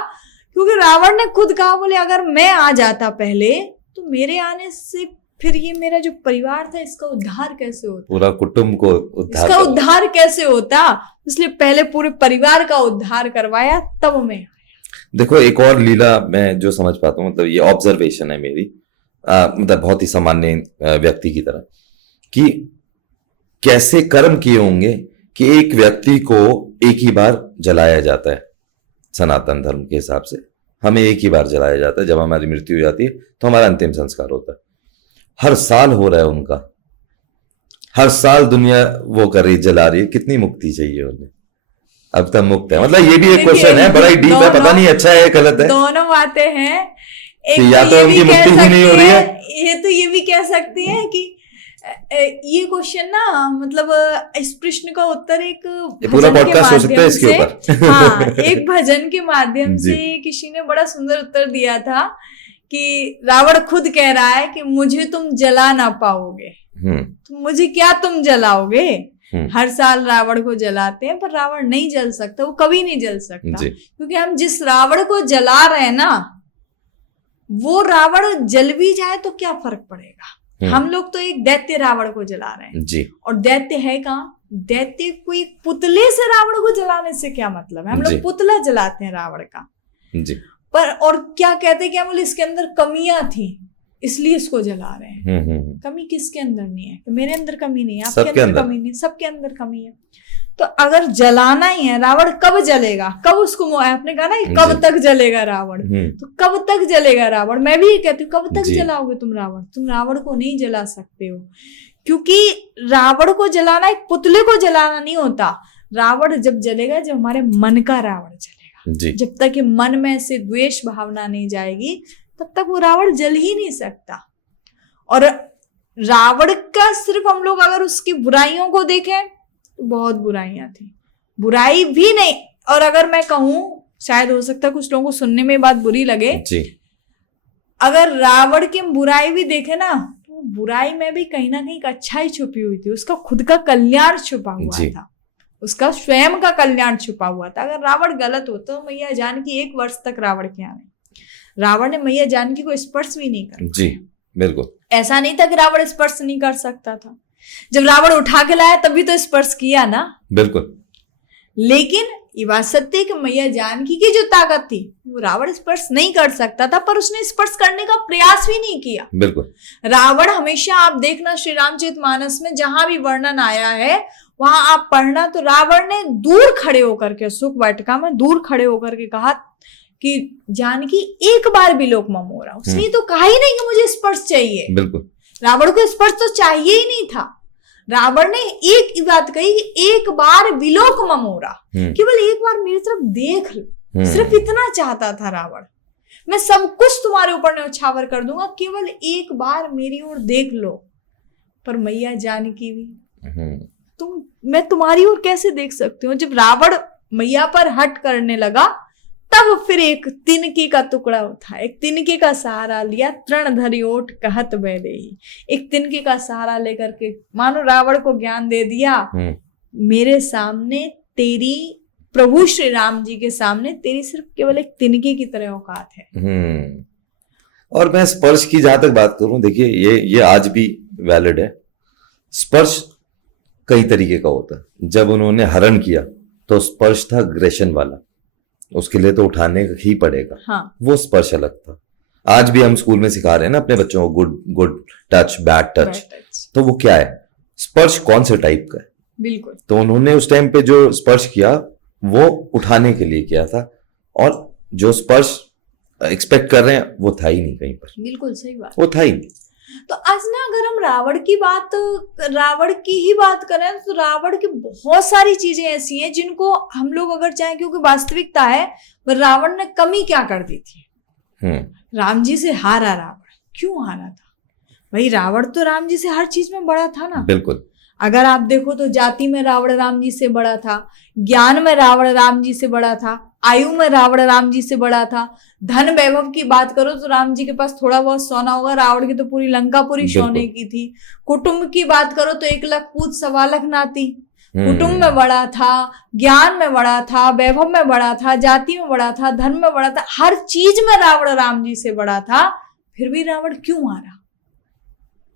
क्योंकि रावण ने खुद कहा, बोले अगर मैं आ जाता पहले तो मेरे आने से फिर ये मेरा जो परिवार था इसका उद्धार कैसे होता, पूरा कुटुंब को इसका उद्धार कैसे होता, इसलिए पहले पूरे परिवार का उद्धार करवाया, तब मैं आया। देखो, एक और लीला मैं जो समझ पाता हूँ, मतलब ये ऑब्जर्वेशन है मेरी, मतलब बहुत ही सामान्य व्यक्ति की तरह, कि कैसे कर्म किए होंगे कि एक व्यक्ति को एक ही बार जलाया जाता है। सनातन धर्म के हिसाब से हमें एक ही बार जलाया जाता है, जब हमारी मृत्यु हो जाती है तो हमारा अंतिम संस्कार होता है। हर साल हो रहा है उनका, हर साल दुनिया वो कर रही, जला रही है। कितनी मुक्ति चाहिए उन्हें? अब तक मुक्त है, मतलब ये भी एक क्वेश्चन है, बड़ा ही डीप है, पता नहीं अच्छा है गलत है। दोनों बातें हैं, एक या तो उनकी मुक्ति ही नहीं हो रही है, ये तो ये भी कह सकती है कि ये क्वेश्चन ना, मतलब इस प्रश्न का उत्तर एक पूरा पॉडकास्ट हो सकता है इसके ऊपर। हाँ, एक भजन के माध्यम से किसी ने बड़ा सुंदर उत्तर दिया था कि रावण खुद कह रहा है कि मुझे तुम जला ना पाओगे, तो मुझे क्या तुम जलाओगे? हर साल रावण को जलाते हैं, पर रावण नहीं जल सकता, वो कभी नहीं जल सकता, क्योंकि हम जिस रावण को जला रहे हैं ना, वो रावण जल भी जाए तो क्या फर्क पड़ेगा? हम लोग तो एक दैत्य रावण को जला रहे हैं जी। और दैत्य है कहाँ? दैत्य को एक पुतले से रावण को जलाने से क्या मतलब है? हम लोग पुतला जलाते हैं रावण का जी। पर और क्या कहते हैं, क्या बोले इसके अंदर कमियां थी इसलिए इसको जला रहे हैं। कमी किसके अंदर नहीं है? मेरे अंदर कमी नहीं है, आपके अंदर कमी नहीं, सबके अंदर कमी है। तो अगर जलाना ही है, रावण कब जलेगा? कब उसको, आपने कहा ना कब तक जलेगा रावण, तो कब तक जलेगा रावण? मैं भी ये कहती हूँ, कब तक जलाओगे तुम रावण? तुम रावण को नहीं जला सकते हो, क्योंकि रावण को जलाना एक पुतले को जलाना नहीं होता। रावण जब जलेगा, जब हमारे मन का रावण जलेगा, जी जब तक कि मन में से द्वेष भावना नहीं जाएगी तब तक वो रावण जल ही नहीं सकता। और रावण का सिर्फ हम लोग अगर उसकी बुराइयों को देखें तो बहुत बुराइयां थी, बुराई भी नहीं। और अगर मैं कहूं, शायद हो सकता है कुछ लोगों को सुनने में बात बुरी लगे जी, अगर रावण की बुराई भी देखे ना तो बुराई में भी कहीं ना कहीं एक अच्छाई छुपी हुई थी, उसका खुद का कल्याण छुपा हुआ जी। था, उसका स्वयं का कल्याण छुपा हुआ था। अगर रावण गलत हो तो मैया जानकी 1 वर्ष तक रावण के यहाँ नहीं, रावण ने मैया जानकी को स्पर्श भी नहीं कर, जी बिल्कुल। ऐसा नहीं था कि रावण स्पर्श नहीं कर सकता था, जब रावण उठा के लाया तभी तो स्पर्श किया ना, बिल्कुल। लेकिन ये बात सत्य है कि मैया जानकी की जो ताकत थी वो रावण स्पर्श नहीं कर सकता था, पर उसने स्पर्श करने का प्रयास भी नहीं किया। बिल्कुल। रावण हमेशा, आप देखना श्री रामचरितमानस में जहां भी वर्णन आया है वहां आप पढ़ना, तो रावण ने दूर खड़े होकर के, सुख वाटिका में दूर खड़े होकर के कहा कि जानकी एक बार भी लोक ममोरा, उसने तो कहा ही नहीं कि मुझे स्पर्श चाहिए। बिल्कुल। रावण को स्पर्श तो चाहिए ही नहीं था, रावण ने एक ही बात कही कि एक बार विलोक ममोरा, केवल एक बार मेरी तरफ देख लो, सिर्फ इतना चाहता था रावण। मैं सब कुछ तुम्हारे ऊपर न्यौछावर कर दूंगा, केवल एक बार मेरी ओर देख लो। पर मैया जानकी भी, मैं तुम्हारी ओर कैसे देख सकती हूँ? जब रावण मैया पर हट करने लगा तब फिर एक तिनके का टुकड़ा उठा, एक तिनके का सहारा लिया, तृण धरी ओट कहत बैले ही, एक तिनके का सहारा लेकर के मानो रावण को ज्ञान दे दिया, मेरे सामने तेरी, प्रभु श्री राम जी के सामने तेरी सिर्फ केवल एक तिनके की तरह औकात है। और मैं स्पर्श की जहां तक बात करूं, देखिए ये आज भी वैलिड है। स्पर्श कई तरीके का होता है। जब उन्होंने हरण किया तो स्पर्श था ग्रेशन वाला, उसके लिए तो उठाने ही पड़ेगा। हाँ। वो स्पर्श अलग था। आज भी हम स्कूल में सिखा रहे हैं ना अपने बच्चों को गुड टच, बैड टच। तो वो क्या है, स्पर्श कौन से टाइप का है? बिल्कुल। तो उन्होंने उस टाइम पे जो स्पर्श किया वो उठाने के लिए किया था, और जो स्पर्श एक्सपेक्ट कर रहे हैं वो था ही नहीं कहीं पर। बिल्कुल सही बात, वो था ही नहीं। तो आज ना अगर हम रावण की ही बात करें तो रावण की बहुत सारी चीजें ऐसी हैं जिनको हम लोग अगर चाहें, क्योंकि वास्तविकता है रावण ने कमी क्या कर दी थी। राम जी से हारा रावण, क्यों हारा था भाई? रावण तो राम जी से हर चीज में बड़ा था ना। बिल्कुल। अगर आप देखो तो जाति में रावण राम जी से बड़ा था, ज्ञान में रावण राम जी से बड़ा था, आयु में रावण राम जी से बड़ा था, धन वैभव की बात करो तो राम जी के पास थोड़ा बहुत सोना होगा, रावण की तो पूरी लंका पूरी सोने की थी। कुटुंब की बात करो तो 1 लाख पूत 1.25 लाख नाती, कुटुंब में बड़ा था, ज्ञान में बड़ा था, वैभव में बड़ा था, जाति में बड़ा था, धन में बड़ा था, हर चीज में रावण राम जी से बड़ा था। फिर भी रावण क्यों हारा?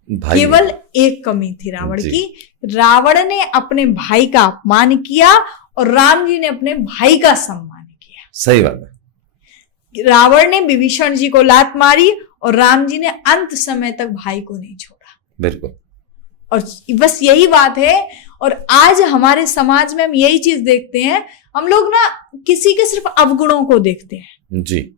केवल एक कमी थी रावण की, रावण ने अपने भाई का अपमान किया और राम जी ने अपने भाई का सम्मान किया। सही बात है। रावण ने विभीषण जी को लात मारी और राम जी ने अंत समय तक भाई को नहीं छोड़ा। बिल्कुल। और बस यही बात है। और आज हमारे समाज में हम यही चीज देखते हैं, हम लोग ना किसी के सिर्फ अवगुणों को देखते हैं जी।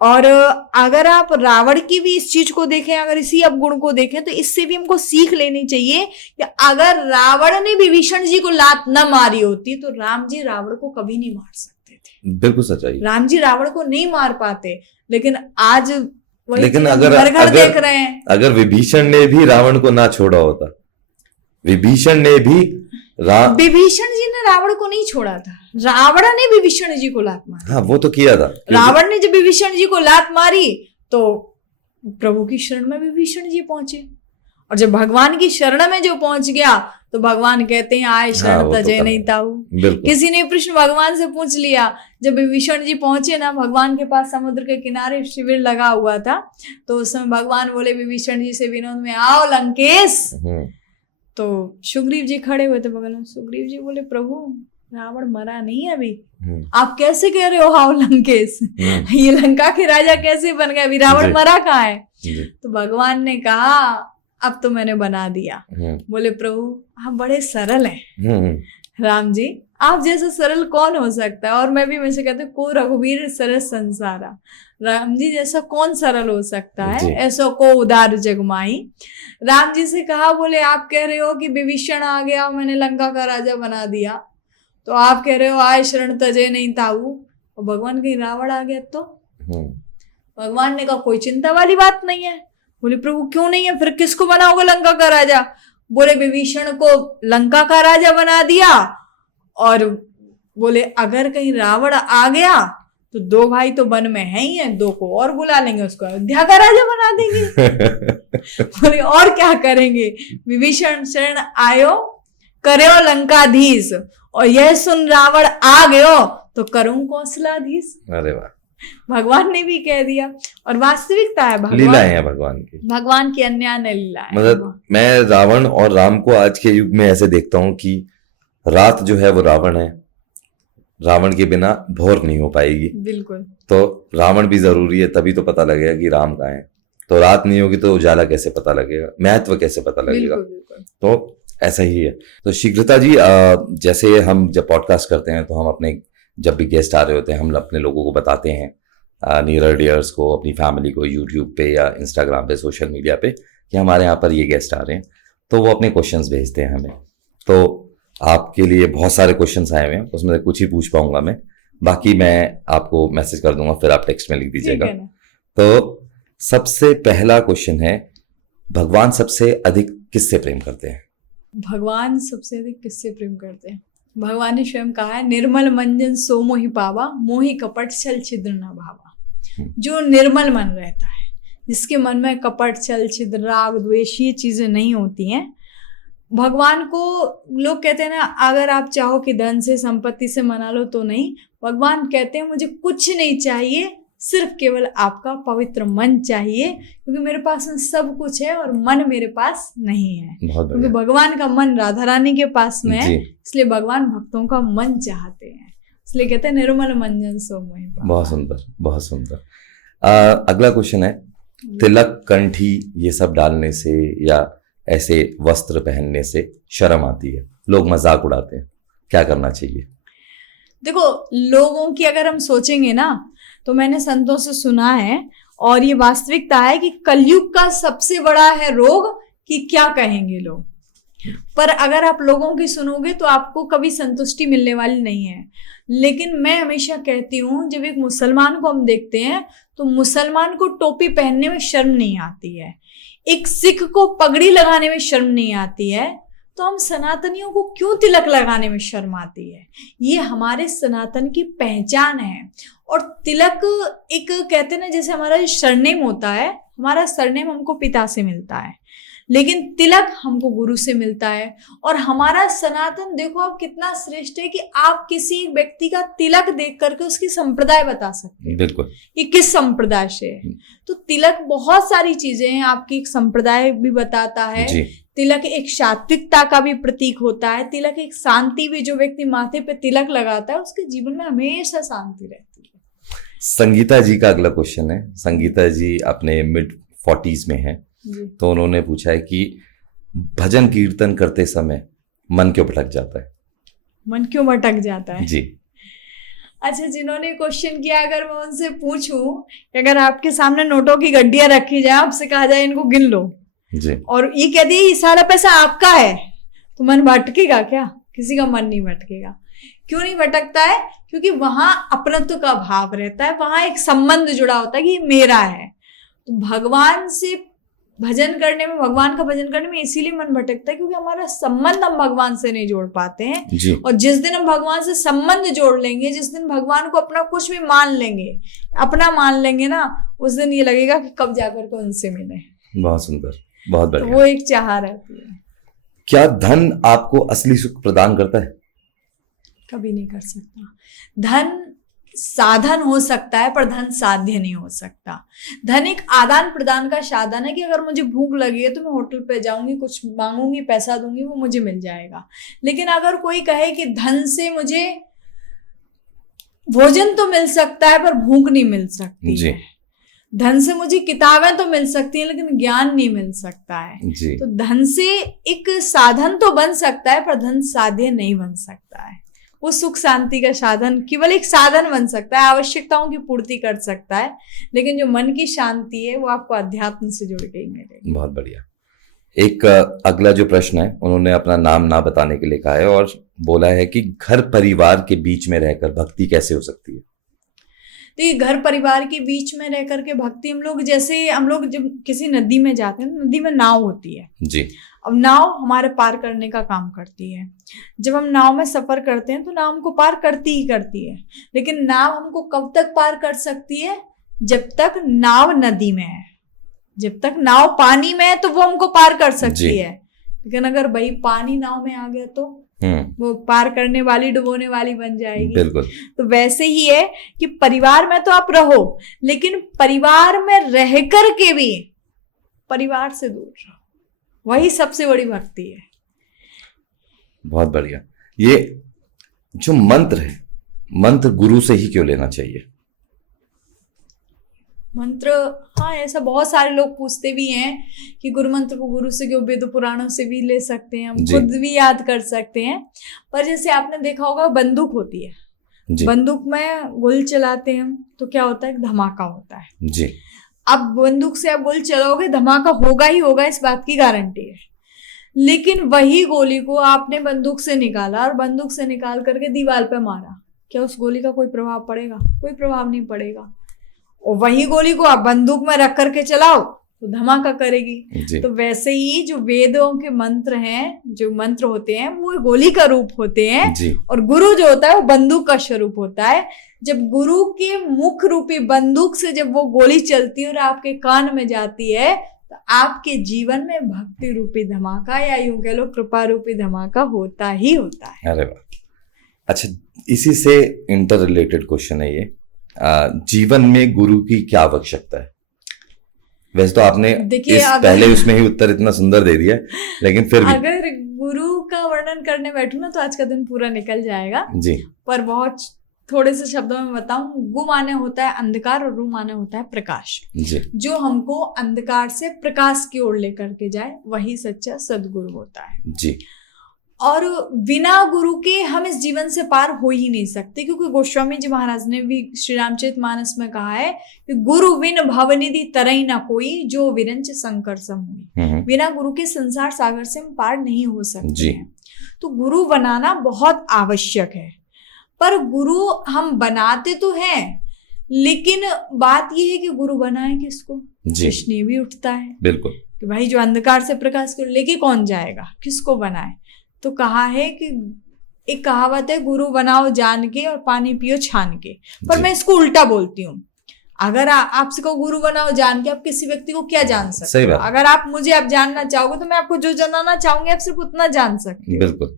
और अगर आप रावण की भी इस चीज को देखें, अगर इसी अवगुण को देखें, तो इससे भी हमको सीख लेनी चाहिए कि अगर रावण ने विभीषण जी को लात न मारी होती तो राम जी रावण को कभी नहीं मार सकते थे। बिल्कुल सच्चाई। राम जी रावण को नहीं मार पाते। लेकिन आज लेकिन अगर देख रहे हैं, अगर विभीषण ने भी रावण को ना छोड़ा होता, विभीषण ने भी विभीषण जी ने रावण को नहीं छोड़ा था, रावण ने विभीषण जी को लात मारी। हाँ, वो तो किया था। रावण ने जब विभीषण जी को लात मारी तो प्रभु की शरण में विभीषण जी पहुंचे, और जब भगवान की शरण में जो पहुंच गया तो भगवान कहते हैं आए शरण तजे नहीं ताऊ। किसी ने प्रश्न भगवान से पूछ लिया, जब विभीषण जी पहुंचे ना, भगवान के पास समुद्र के किनारे शिविर लगा हुआ था, तो उस समय भगवान बोले विभीषण जी से विनोद में, आओ लंकेश। तो सुग्रीव जी खड़े हुए थे बगल में। सुग्रीव जी बोले प्रभु रावण मरा नहीं है अभी, आप कैसे कह रहे हो आओ लंकेश? ये लंका के राजा कैसे बन गए? अभी रावण मरा कहाँ है? तो भगवान ने कहा अब तो मैंने बना दिया। बोले प्रभु आप बड़े सरल हैं। राम जी आप जैसा सरल कौन हो सकता है? और मैं भी मुझे कहते को रघुवीर सरल संसारा, राम जी जैसा कौन सरल हो सकता है? ऐसा को उदार जगमाई। राम जी से कहा, बोले आप कह रहे हो कि विभीषण आ गया मैंने लंका का राजा बना दिया, तो आप कह रहे हो आए शरण तजे नहीं ताऊ, और भगवान कहीं रावण आ गया तो हम्म, भगवान ने कहा कोई चिंता वाली बात नहीं है। बोले प्रभु क्यों नहीं है, फिर किसको बनाओगे लंका का राजा? बोले विभीषण को लंका का राजा बना दिया, और बोले अगर कहीं रावण आ गया तो 2 भाई तो वन में है ही है, 2 को और बुला लेंगे, उसको अयोध्या का राजा बना देंगे। बोले और क्या करेंगे? विभीषण शरण आयो करो लंकाधीश, और यह सुन रावण आ गयो तो करूं कौशलाधीश। अरे वाह, भगवान ने भी कह दिया, और वास्तविकता है लीलाएं हैं भगवान की। अन्य अन्य लीलाएं। मतलब मैं रावण और राम को आज के युग में ऐसे देखता हूँ कि रात जो है वो रावण है, रावण के बिना भोर नहीं हो पाएगी। बिल्कुल। तो रावण भी जरूरी है, तभी तो पता लगेगा कि राम कहाँ है। तो रात नहीं होगी तो उजाला कैसे पता लगेगा, महत्व कैसे पता लगेगा। बिल्कुल। तो ऐसा ही है। तो शीघ्रता जी, जैसे हम जब पॉडकास्ट करते हैं तो हम अपने जब भी गेस्ट आ रहे होते हैं हम अपने लोगों को बताते हैं, नियर डियर्स को, अपनी फैमिली को, यूट्यूब पे या इंस्टाग्राम पे, सोशल मीडिया पे, कि हमारे यहाँ पर ये गेस्ट आ रहे हैं, तो वो अपने क्वेश्चंस भेजते हैं हमें। तो आपके लिए बहुत सारे क्वेश्चंस आए हुए हैं, उसमें से कुछ ही पूछ पाऊंगा मैं, बाकी मैं आपको मैसेज कर दूंगा, फिर आप टेक्स्ट में लिख दीजिएगा। तो सबसे पहला क्वेश्चन है, भगवान सबसे अधिक किससे प्रेम करते हैं? भगवान सबसे अधिक किससे प्रेम करते हैं? भगवान ने स्वयं कहा है, निर्मल मंजन सो मोहि पावा, मोहि कपट छल छिद्र न भावा। जो निर्मल मन रहता है, जिसके मन में कपट छल छिद्र राग द्वेष ये चीजें नहीं होती हैं, भगवान को लोग कहते हैं ना, अगर आप चाहो कि धन से संपत्ति से मना लो तो नहीं, भगवान कहते हैं मुझे कुछ नहीं चाहिए, सिर्फ केवल आपका पवित्र मन चाहिए, क्योंकि मेरे पास में सब कुछ है और मन मेरे पास नहीं है। क्योंकि भगवान का मन राधा रानी के पास में है, इसलिए भगवान भक्तों का मन चाहते हैं, इसलिए कहते हैं निर्मल मंजन सो मोहि पावा। बहुत सुंदर, बहुत सुंदर। अगला क्वेश्चन है, तिलक, कंठी ये सब डालने से या ऐसे वस्त्र पहनने से शर्म आती है, लोग मजाक उड़ाते हैं, क्या करना चाहिए? देखो, लोगों की अगर हम सोचेंगे ना, तो मैंने संतों से सुना है, और ये वास्तविकता है कि कलयुग का सबसे बड़ा है रोग कि क्या कहेंगे लोग। पर अगर आप लोगों की सुनोगे तो आपको कभी संतुष्टि मिलने वाली नहीं है। लेकिन मैं हमेशा कहती हूँ, जब एक मुसलमान को हम देखते हैं तो मुसलमान को टोपी पहनने में शर्म नहीं आती है, एक सिख को पगड़ी लगाने में शर्म नहीं आती है, तो हम सनातनियों को क्यों तिलक लगाने में शर्म आती है? ये हमारे सनातन की पहचान है। और तिलक एक कहते हैं ना, जैसे हमारा सरनेम होता है, हमारा सरनेम हमको पिता से मिलता है, लेकिन तिलक हमको गुरु से मिलता है। और हमारा सनातन देखो आप कितना श्रेष्ठ है कि आप किसी एक व्यक्ति का तिलक देख करके उसकी संप्रदाय बता सकते हैं। बिल्कुल, ये किस संप्रदाय से है। तो तिलक बहुत सारी चीजें हैं, आपकी एक संप्रदाय भी बताता है। तिलक एक सात्विकता का भी प्रतीक होता है। तिलक एक शांति भी, जो व्यक्ति माथे पे तिलक लगाता है उसके जीवन में हमेशा शांति रहती है। संगीता जी का अगला क्वेश्चन है। संगीता जी अपने मिड 40s में हैं, तो उन्होंने पूछा है कि भजन कीर्तन करते समय मन क्यों भटक जाता है? मन क्यों भटक जाता है जी? अच्छा, जिन्होंने क्वेश्चन किया, अगर मैं उनसे पूछूं कि अगर आपके सामने नोटों की गड्डियां रखी जाए, आपसे कहा जाए इनको गिन लो जी, और ये कह दिए ये सारा पैसा आपका है, तो मन भटकेगा क्या? किसी का मन नहीं भटकेगा। क्यों नहीं भटकता है? क्योंकि वहां अपनत्व का भाव रहता है, वहां एक संबंध जुड़ा होता है कि ये मेरा है। तो भगवान से भजन करने में, भगवान का भजन करने में इसीलिए मन भटकता है क्योंकि हमारा संबंध हम भगवान से नहीं जोड़ पाते हैं जी। और जिस दिन हम भगवान से संबंध जोड़ लेंगे, जिस दिन भगवान को अपना कुछ भी मान लेंगे, अपना मान लेंगे ना, उस दिन ये लगेगा कि कब जाकर के उनसे मिले। बहुत सुंदर, बहुत बढ़िया। तो वो एक चाह रहती है। क्या धन आपको असली सुख प्रदान करता है? कभी नहीं कर सकता। धन साधन हो सकता है पर धन साध्य नहीं हो सकता। धन एक आदान प्रदान का साधन है कि अगर मुझे भूख लगी है तो मैं होटल पे जाऊंगी, कुछ मांगूंगी, पैसा दूंगी, वो मुझे मिल जाएगा। लेकिन अगर कोई कहे कि धन से मुझे भोजन तो मिल सकता है पर भूख नहीं मिल सकती जी। है, धन से मुझे किताबें तो मिल सकती हैं लेकिन ज्ञान नहीं मिल सकता है जी। तो धन से एक साधन तो बन सकता है पर धन साध्य नहीं बन सकता है। वो सुख शांति का साधन केवल एक साधन बन सकता है, आवश्यकताओं की पूर्ति कर सकता है, लेकिन जो मन की शांति है वो आपको अध्यात्म से जुड़ के ही मिलेगी। बहुत बढ़िया। एक अगला जो प्रश्न है, उन्होंने अपना नाम ना बताने के लिए कहा है और बोला है कि घर परिवार के बीच में रहकर भक्ति कैसे हो सकती है? तो ये घर परिवार के बीच में रह करके भक्ति हम लोग जब किसी नदी में जाते हैं, नदी में नाव होती है जी। अब नाव हमारे पार करने का काम करती है। जब हम नाव में सफर करते हैं तो नाव हमको पार करती ही करती है, लेकिन नाव हमको कब तक पार कर सकती है? जब तक नाव नदी में है, जब तक नाव पानी में है तो वो हमको पार कर सकती है। लेकिन अगर भाई पानी नाव में आ गया तो वो पार करने वाली, डुबोने वाली बन जाएगी। बिल्कुल। तो वैसे ही है कि परिवार में तो आप रहो, लेकिन परिवार में रह कर के भी परिवार से दूर रहो, वही सबसे बड़ी भक्ति है। बहुत बढ़िया। ये जो मंत्र है, मंत्र गुरु से ही क्यों लेना चाहिए? मंत्र, हाँ, ऐसा बहुत सारे लोग पूछते भी हैं कि गुरु मंत्र को गुरु से क्यों, वेद पुराणों से भी ले सकते हैं, हम खुद भी याद कर सकते हैं। पर जैसे आपने देखा होगा बंदूक होती है जी। बंदूक में गोली चलाते हैं तो क्या होता है? धमाका होता है जी। अब बंदूक से आप गोली चलाओगे, धमाका होगा ही होगा, इस बात की गारंटी है। लेकिन वही गोली को आपने बंदूक से निकाला और बंदूक से निकाल करके दीवार पे मारा, क्या उस गोली का कोई प्रभाव पड़ेगा? कोई प्रभाव नहीं पड़ेगा। और वही गोली को आप बंदूक में रख करके चलाओ तो धमाका करेगी। तो वैसे ही जो वेदों के मंत्र हैं, जो मंत्र होते हैं, वो गोली का रूप होते हैं और गुरु जो होता है वो बंदूक का स्वरूप होता है। जब गुरु के मुख रूपी बंदूक से जब वो गोली चलती है और आपके कान में जाती है तो आपके जीवन में भक्ति रूपी धमाका, या यूं कह लो कृपा रूपी धमाका होता ही होता है। अरे वाह। अच्छा, इसी से इंटर रिलेटेड क्वेश्चन है ये, जीवन में गुरु की क्या आवश्यकता है? वैसे तो आपने पहले उसमें ही उत्तर इतना सुंदर दे दिया, लेकिन फिर भी अगर गुरु का वर्णन करने बैठूं ना तो आज का दिन पूरा निकल जाएगा जी। पर बहुत थोड़े से शब्दों में बताऊं, गु माने होता है अंधकार और रू माने होता है प्रकाश जी। जो हमको अंधकार से प्रकाश की ओर लेकर के जाए, वही सच्चा सदगुरु होता है जी। और बिना गुरु के हम इस जीवन से पार हो ही नहीं सकते, क्योंकि गोस्वामी जी महाराज ने भी श्री रामचरितमानस में कहा है कि गुरु बिन भवनिधि तरई ना कोई, जो विरंच संकर सम हुई। बिना गुरु के संसार सागर से हम पार नहीं हो सकते हैं। तो गुरु बनाना बहुत आवश्यक है। पर गुरु हम बनाते तो हैं, लेकिन बात यह है कि गुरु बनाए किसको? प्रश्न भी उठता है बिल्कुल कि भाई जो अंधकार से प्रकाश को लेके कौन जाएगा, किसको बनाए? तो कहा है कि एक कहावत है, गुरु बनाओ जान के और पानी पियो छान के। पर मैं इसको उल्टा बोलती हूँ। अगर आपसे को गुरु बनाओ जान के, आप किसी व्यक्ति को क्या जान सकते हो? अगर आप मुझे आप जानना चाहोगे तो मैं आपको जो जानना चाहूंगी आप सिर्फ उतना जान सकते हो। बिल्कुल।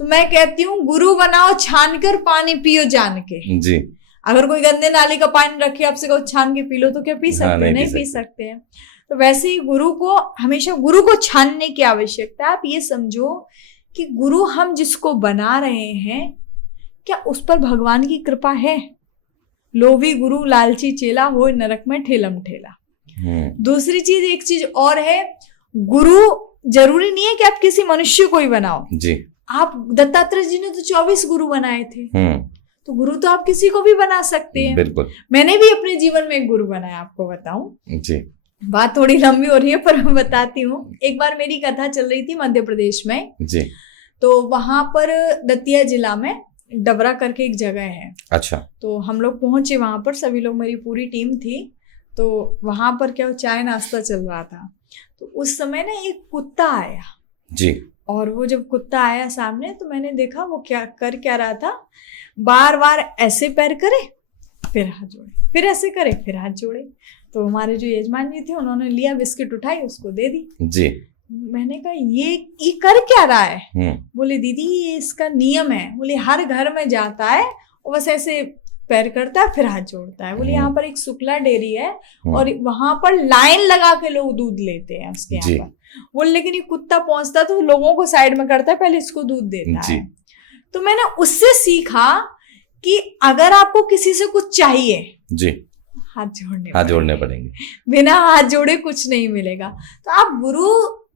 तो मैं कहती हूँ गुरु बनाओ छान कर, पानी पियो जान के जी। अगर कोई गंदे नाली का पानी रखे, आपसे कहो छान के पी लो, तो क्या पी सकते हैं? नहीं पी सकते हैं। तो वैसे ही गुरु को हमेशा गुरु को छानने की आवश्यकता है। आप ये समझो कि गुरु हम जिसको बना रहे हैं, क्या उस पर भगवान की कृपा है? लोभी गुरु लालची चेला, हो नरक में ठेलम ठेला। दूसरी चीज, एक चीज और है, गुरु जरूरी नहीं है कि आप किसी मनुष्य को ही बनाओ जी। आप दत्तात्रेय जी ने तो 24 गुरु बनाए थे, तो गुरु तो आप किसी को भी बना सकते हैं। बिल्कुल। मैंने भी अपने जीवन में एक गुरु बनाया, आपको बताऊं जी। बात थोड़ी लंबी हो रही है पर मैं बताती हूँ। एक बार मेरी कथा चल रही थी मध्य प्रदेश में जी। तो वहां पर दतिया जिला में डबरा करके एक जगह है। अच्छा। तो हम लोग पहुंचे वहां पर, सभी लोग, मेरी पूरी टीम थी। तो वहां पर क्या चाय नाश्ता चल रहा था। तो उस समय ना एक कुत्ता आया जी। और वो जब कुत्ता आया सामने, तो मैंने देखा वो क्या रहा था, बार बार ऐसे पैर करे, फिर हाथ जोड़े, फिर ऐसे करे, फिर हाथ जोड़े। तो हमारे जो यजमान जी थे, उन्होंने लिया, बिस्किट उठाई, उसको दे दी जी। मैंने कहा ये कर क्या रहा है? बोले दीदी ये इसका नियम है। बोले हर घर में जाता है और बस ऐसे पैर करता है, फिर हाथ जोड़ता है। बोले यहाँ पर एक शुक्ला डेयरी है और वहां पर लाइन लगा के लोग दूध लेते हैं उसके यहाँ पर। बोले लेकिन ये कुत्ता पहुंचता तो लोगों को साइड में करता है, पहले इसको दूध देता है। तो मैंने उससे सीखा कि अगर आपको किसी से कुछ चाहिए जी, हाथ जोड़ने पड़ेंगे। बिना हाथ जोड़े कुछ नहीं मिलेगा। तो आप गुरु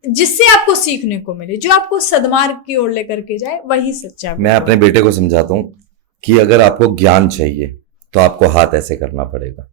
जिससे आपको सीखने को मिले, जो आपको सद्मार्ग की ओर लेकर के जाए, वही सच्चा। मैं अपने बेटे को समझाता हूँ कि अगर आपको ज्ञान चाहिए तो आपको हाथ ऐसे करना पड़ेगा,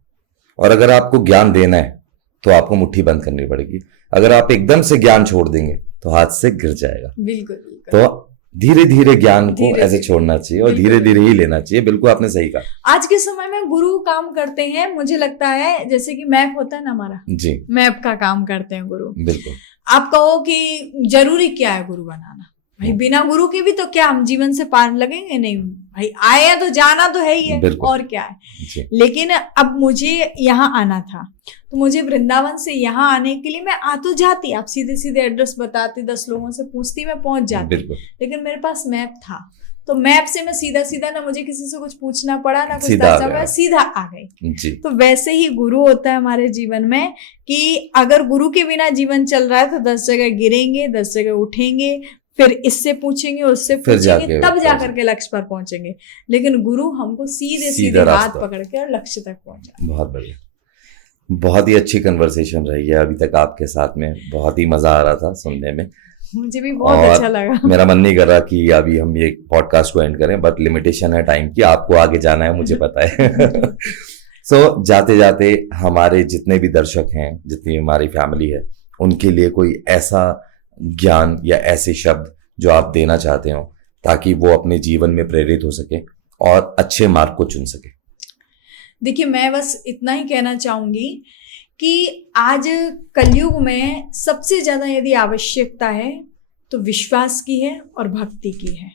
और अगर आपको ज्ञान देना है तो आपको मुट्ठी बंद करनी पड़ेगी। अगर आप एकदम से ज्ञान छोड़ देंगे तो हाथ से गिर जाएगा। बिल्कुल। तो धीरे धीरे ज्ञान को धीरे ऐसे धीरे। छोड़ना चाहिए और बिल्कुल। धीरे धीरे ही लेना चाहिए। बिल्कुल आपने सही कहा। आज के समय में गुरु काम करते हैं, मुझे लगता है जैसे कि मैप होता है ना हमारा, जी मैप का काम करते हैं गुरु। बिल्कुल। आप कहो कि जरूरी क्या है गुरु बनाना, भाई बिना गुरु के भी तो क्या हम जीवन से पार लगेंगे? नहीं भाई, आए हैं तो जाना तो है ही है, बिल्कुल। और क्या है। जी लेकिन अब मुझे यहाँ आना था, तो मुझे वृंदावन से यहाँ आने के लिए मैं आ तो जाती, आप सीधे सीधे एड्रेस बताती, 10 लोगों से पूछती, मैं पहुंच जाती, बिल्कुल। लेकिन मेरे पास मैप था, तो मैप से मैं सीधा सीधा, ना मुझे किसी से कुछ पूछना पड़ा, ना कुछ सीधा आ दर्शा गए पड़ा, आप। सीधा आ गई। जी तो वैसे ही गुरु होता है हमारे जीवन में कि अगर गुरु के बिना जीवन चल रहा है तो 10 जगह गिरेंगे, 10 जगह उठेंगे, फिर इससे पूछेंगे, उससे फिर पूछेंगे, जाके तब पहुंचे। जाकर के लक्ष्य पर पहुंचेंगे। लेकिन गुरु हमको सीधे सीधा सीधे हाथ रास्ता। पकड़ के और लक्ष्य तक पहुंचा। बहुत बढ़िया, बहुत ही अच्छी कन्वर्सेशन रही है अभी तक आपके साथ में। बहुत ही मजा आ रहा था सुनने में। मुझे भी बहुत और अच्छा लगा। मेरा मन नहीं कर रहा कि अभी हम ये पॉडकास्ट को एंड करें, बट लिमिटेशन है टाइम की, आपको आगे जाना है मुझे पता है। सो जाते जाते हमारे जितने भी दर्शक हैं, जितनी हमारी फैमिली है, उनके लिए कोई ऐसा ज्ञान या ऐसे शब्द जो आप देना चाहते हो ताकि वो अपने जीवन में प्रेरित हो सके और अच्छे मार्ग को चुन सके। देखिए, मैं बस इतना ही कहना चाहूंगी कि आज कलयुग में सबसे ज्यादा यदि आवश्यकता है तो विश्वास की है और भक्ति की है।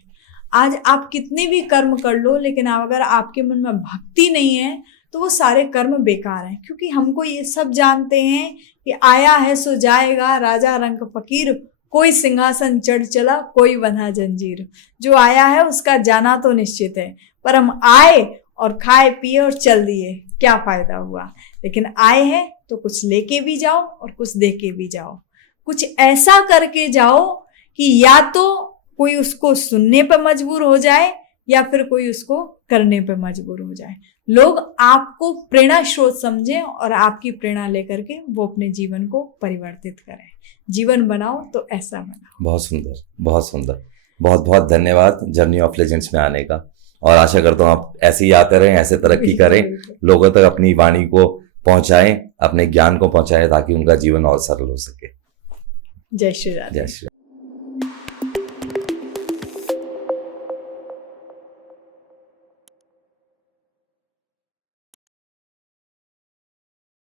आज आप कितने भी कर्म कर लो, लेकिन अगर आपके मन में भक्ति नहीं है तो वो सारे कर्म बेकार हैं। क्योंकि हमको ये सब जानते हैं कि आया है सो जाएगा, राजा रंक फकीर, कोई सिंहासन चढ़ चला, कोई बंधा जंजीर। जो आया है उसका जाना तो निश्चित है, पर हम आए और खाए पिए और चल दिए, क्या फायदा हुआ। लेकिन आए हैं तो कुछ लेके भी जाओ और कुछ दे के भी जाओ, कुछ ऐसा करके जाओ कि या तो कोई उसको सुनने पर मजबूर हो जाए या फिर कोई उसको करने पर मजबूर हो जाए। लोग आपको प्रेरणा स्रोत समझें और आपकी प्रेरणा लेकर के वो अपने जीवन को परिवर्तित करें। जीवन बनाओ तो ऐसा बनाओ। बहुत सुंदर, बहुत सुंदर। बहुत बहुत धन्यवाद जर्नी ऑफ लेजेंड्स में आने का, और आशा करता हूँ आप ऐसे ही आते रहें, ऐसे तरक्की करें, लोगों तक अपनी वाणी को पहुंचाएं, अपने ज्ञान को पहुंचाएं ताकि उनका जीवन और सरल हो सके। जय श्री राधे। जय श्री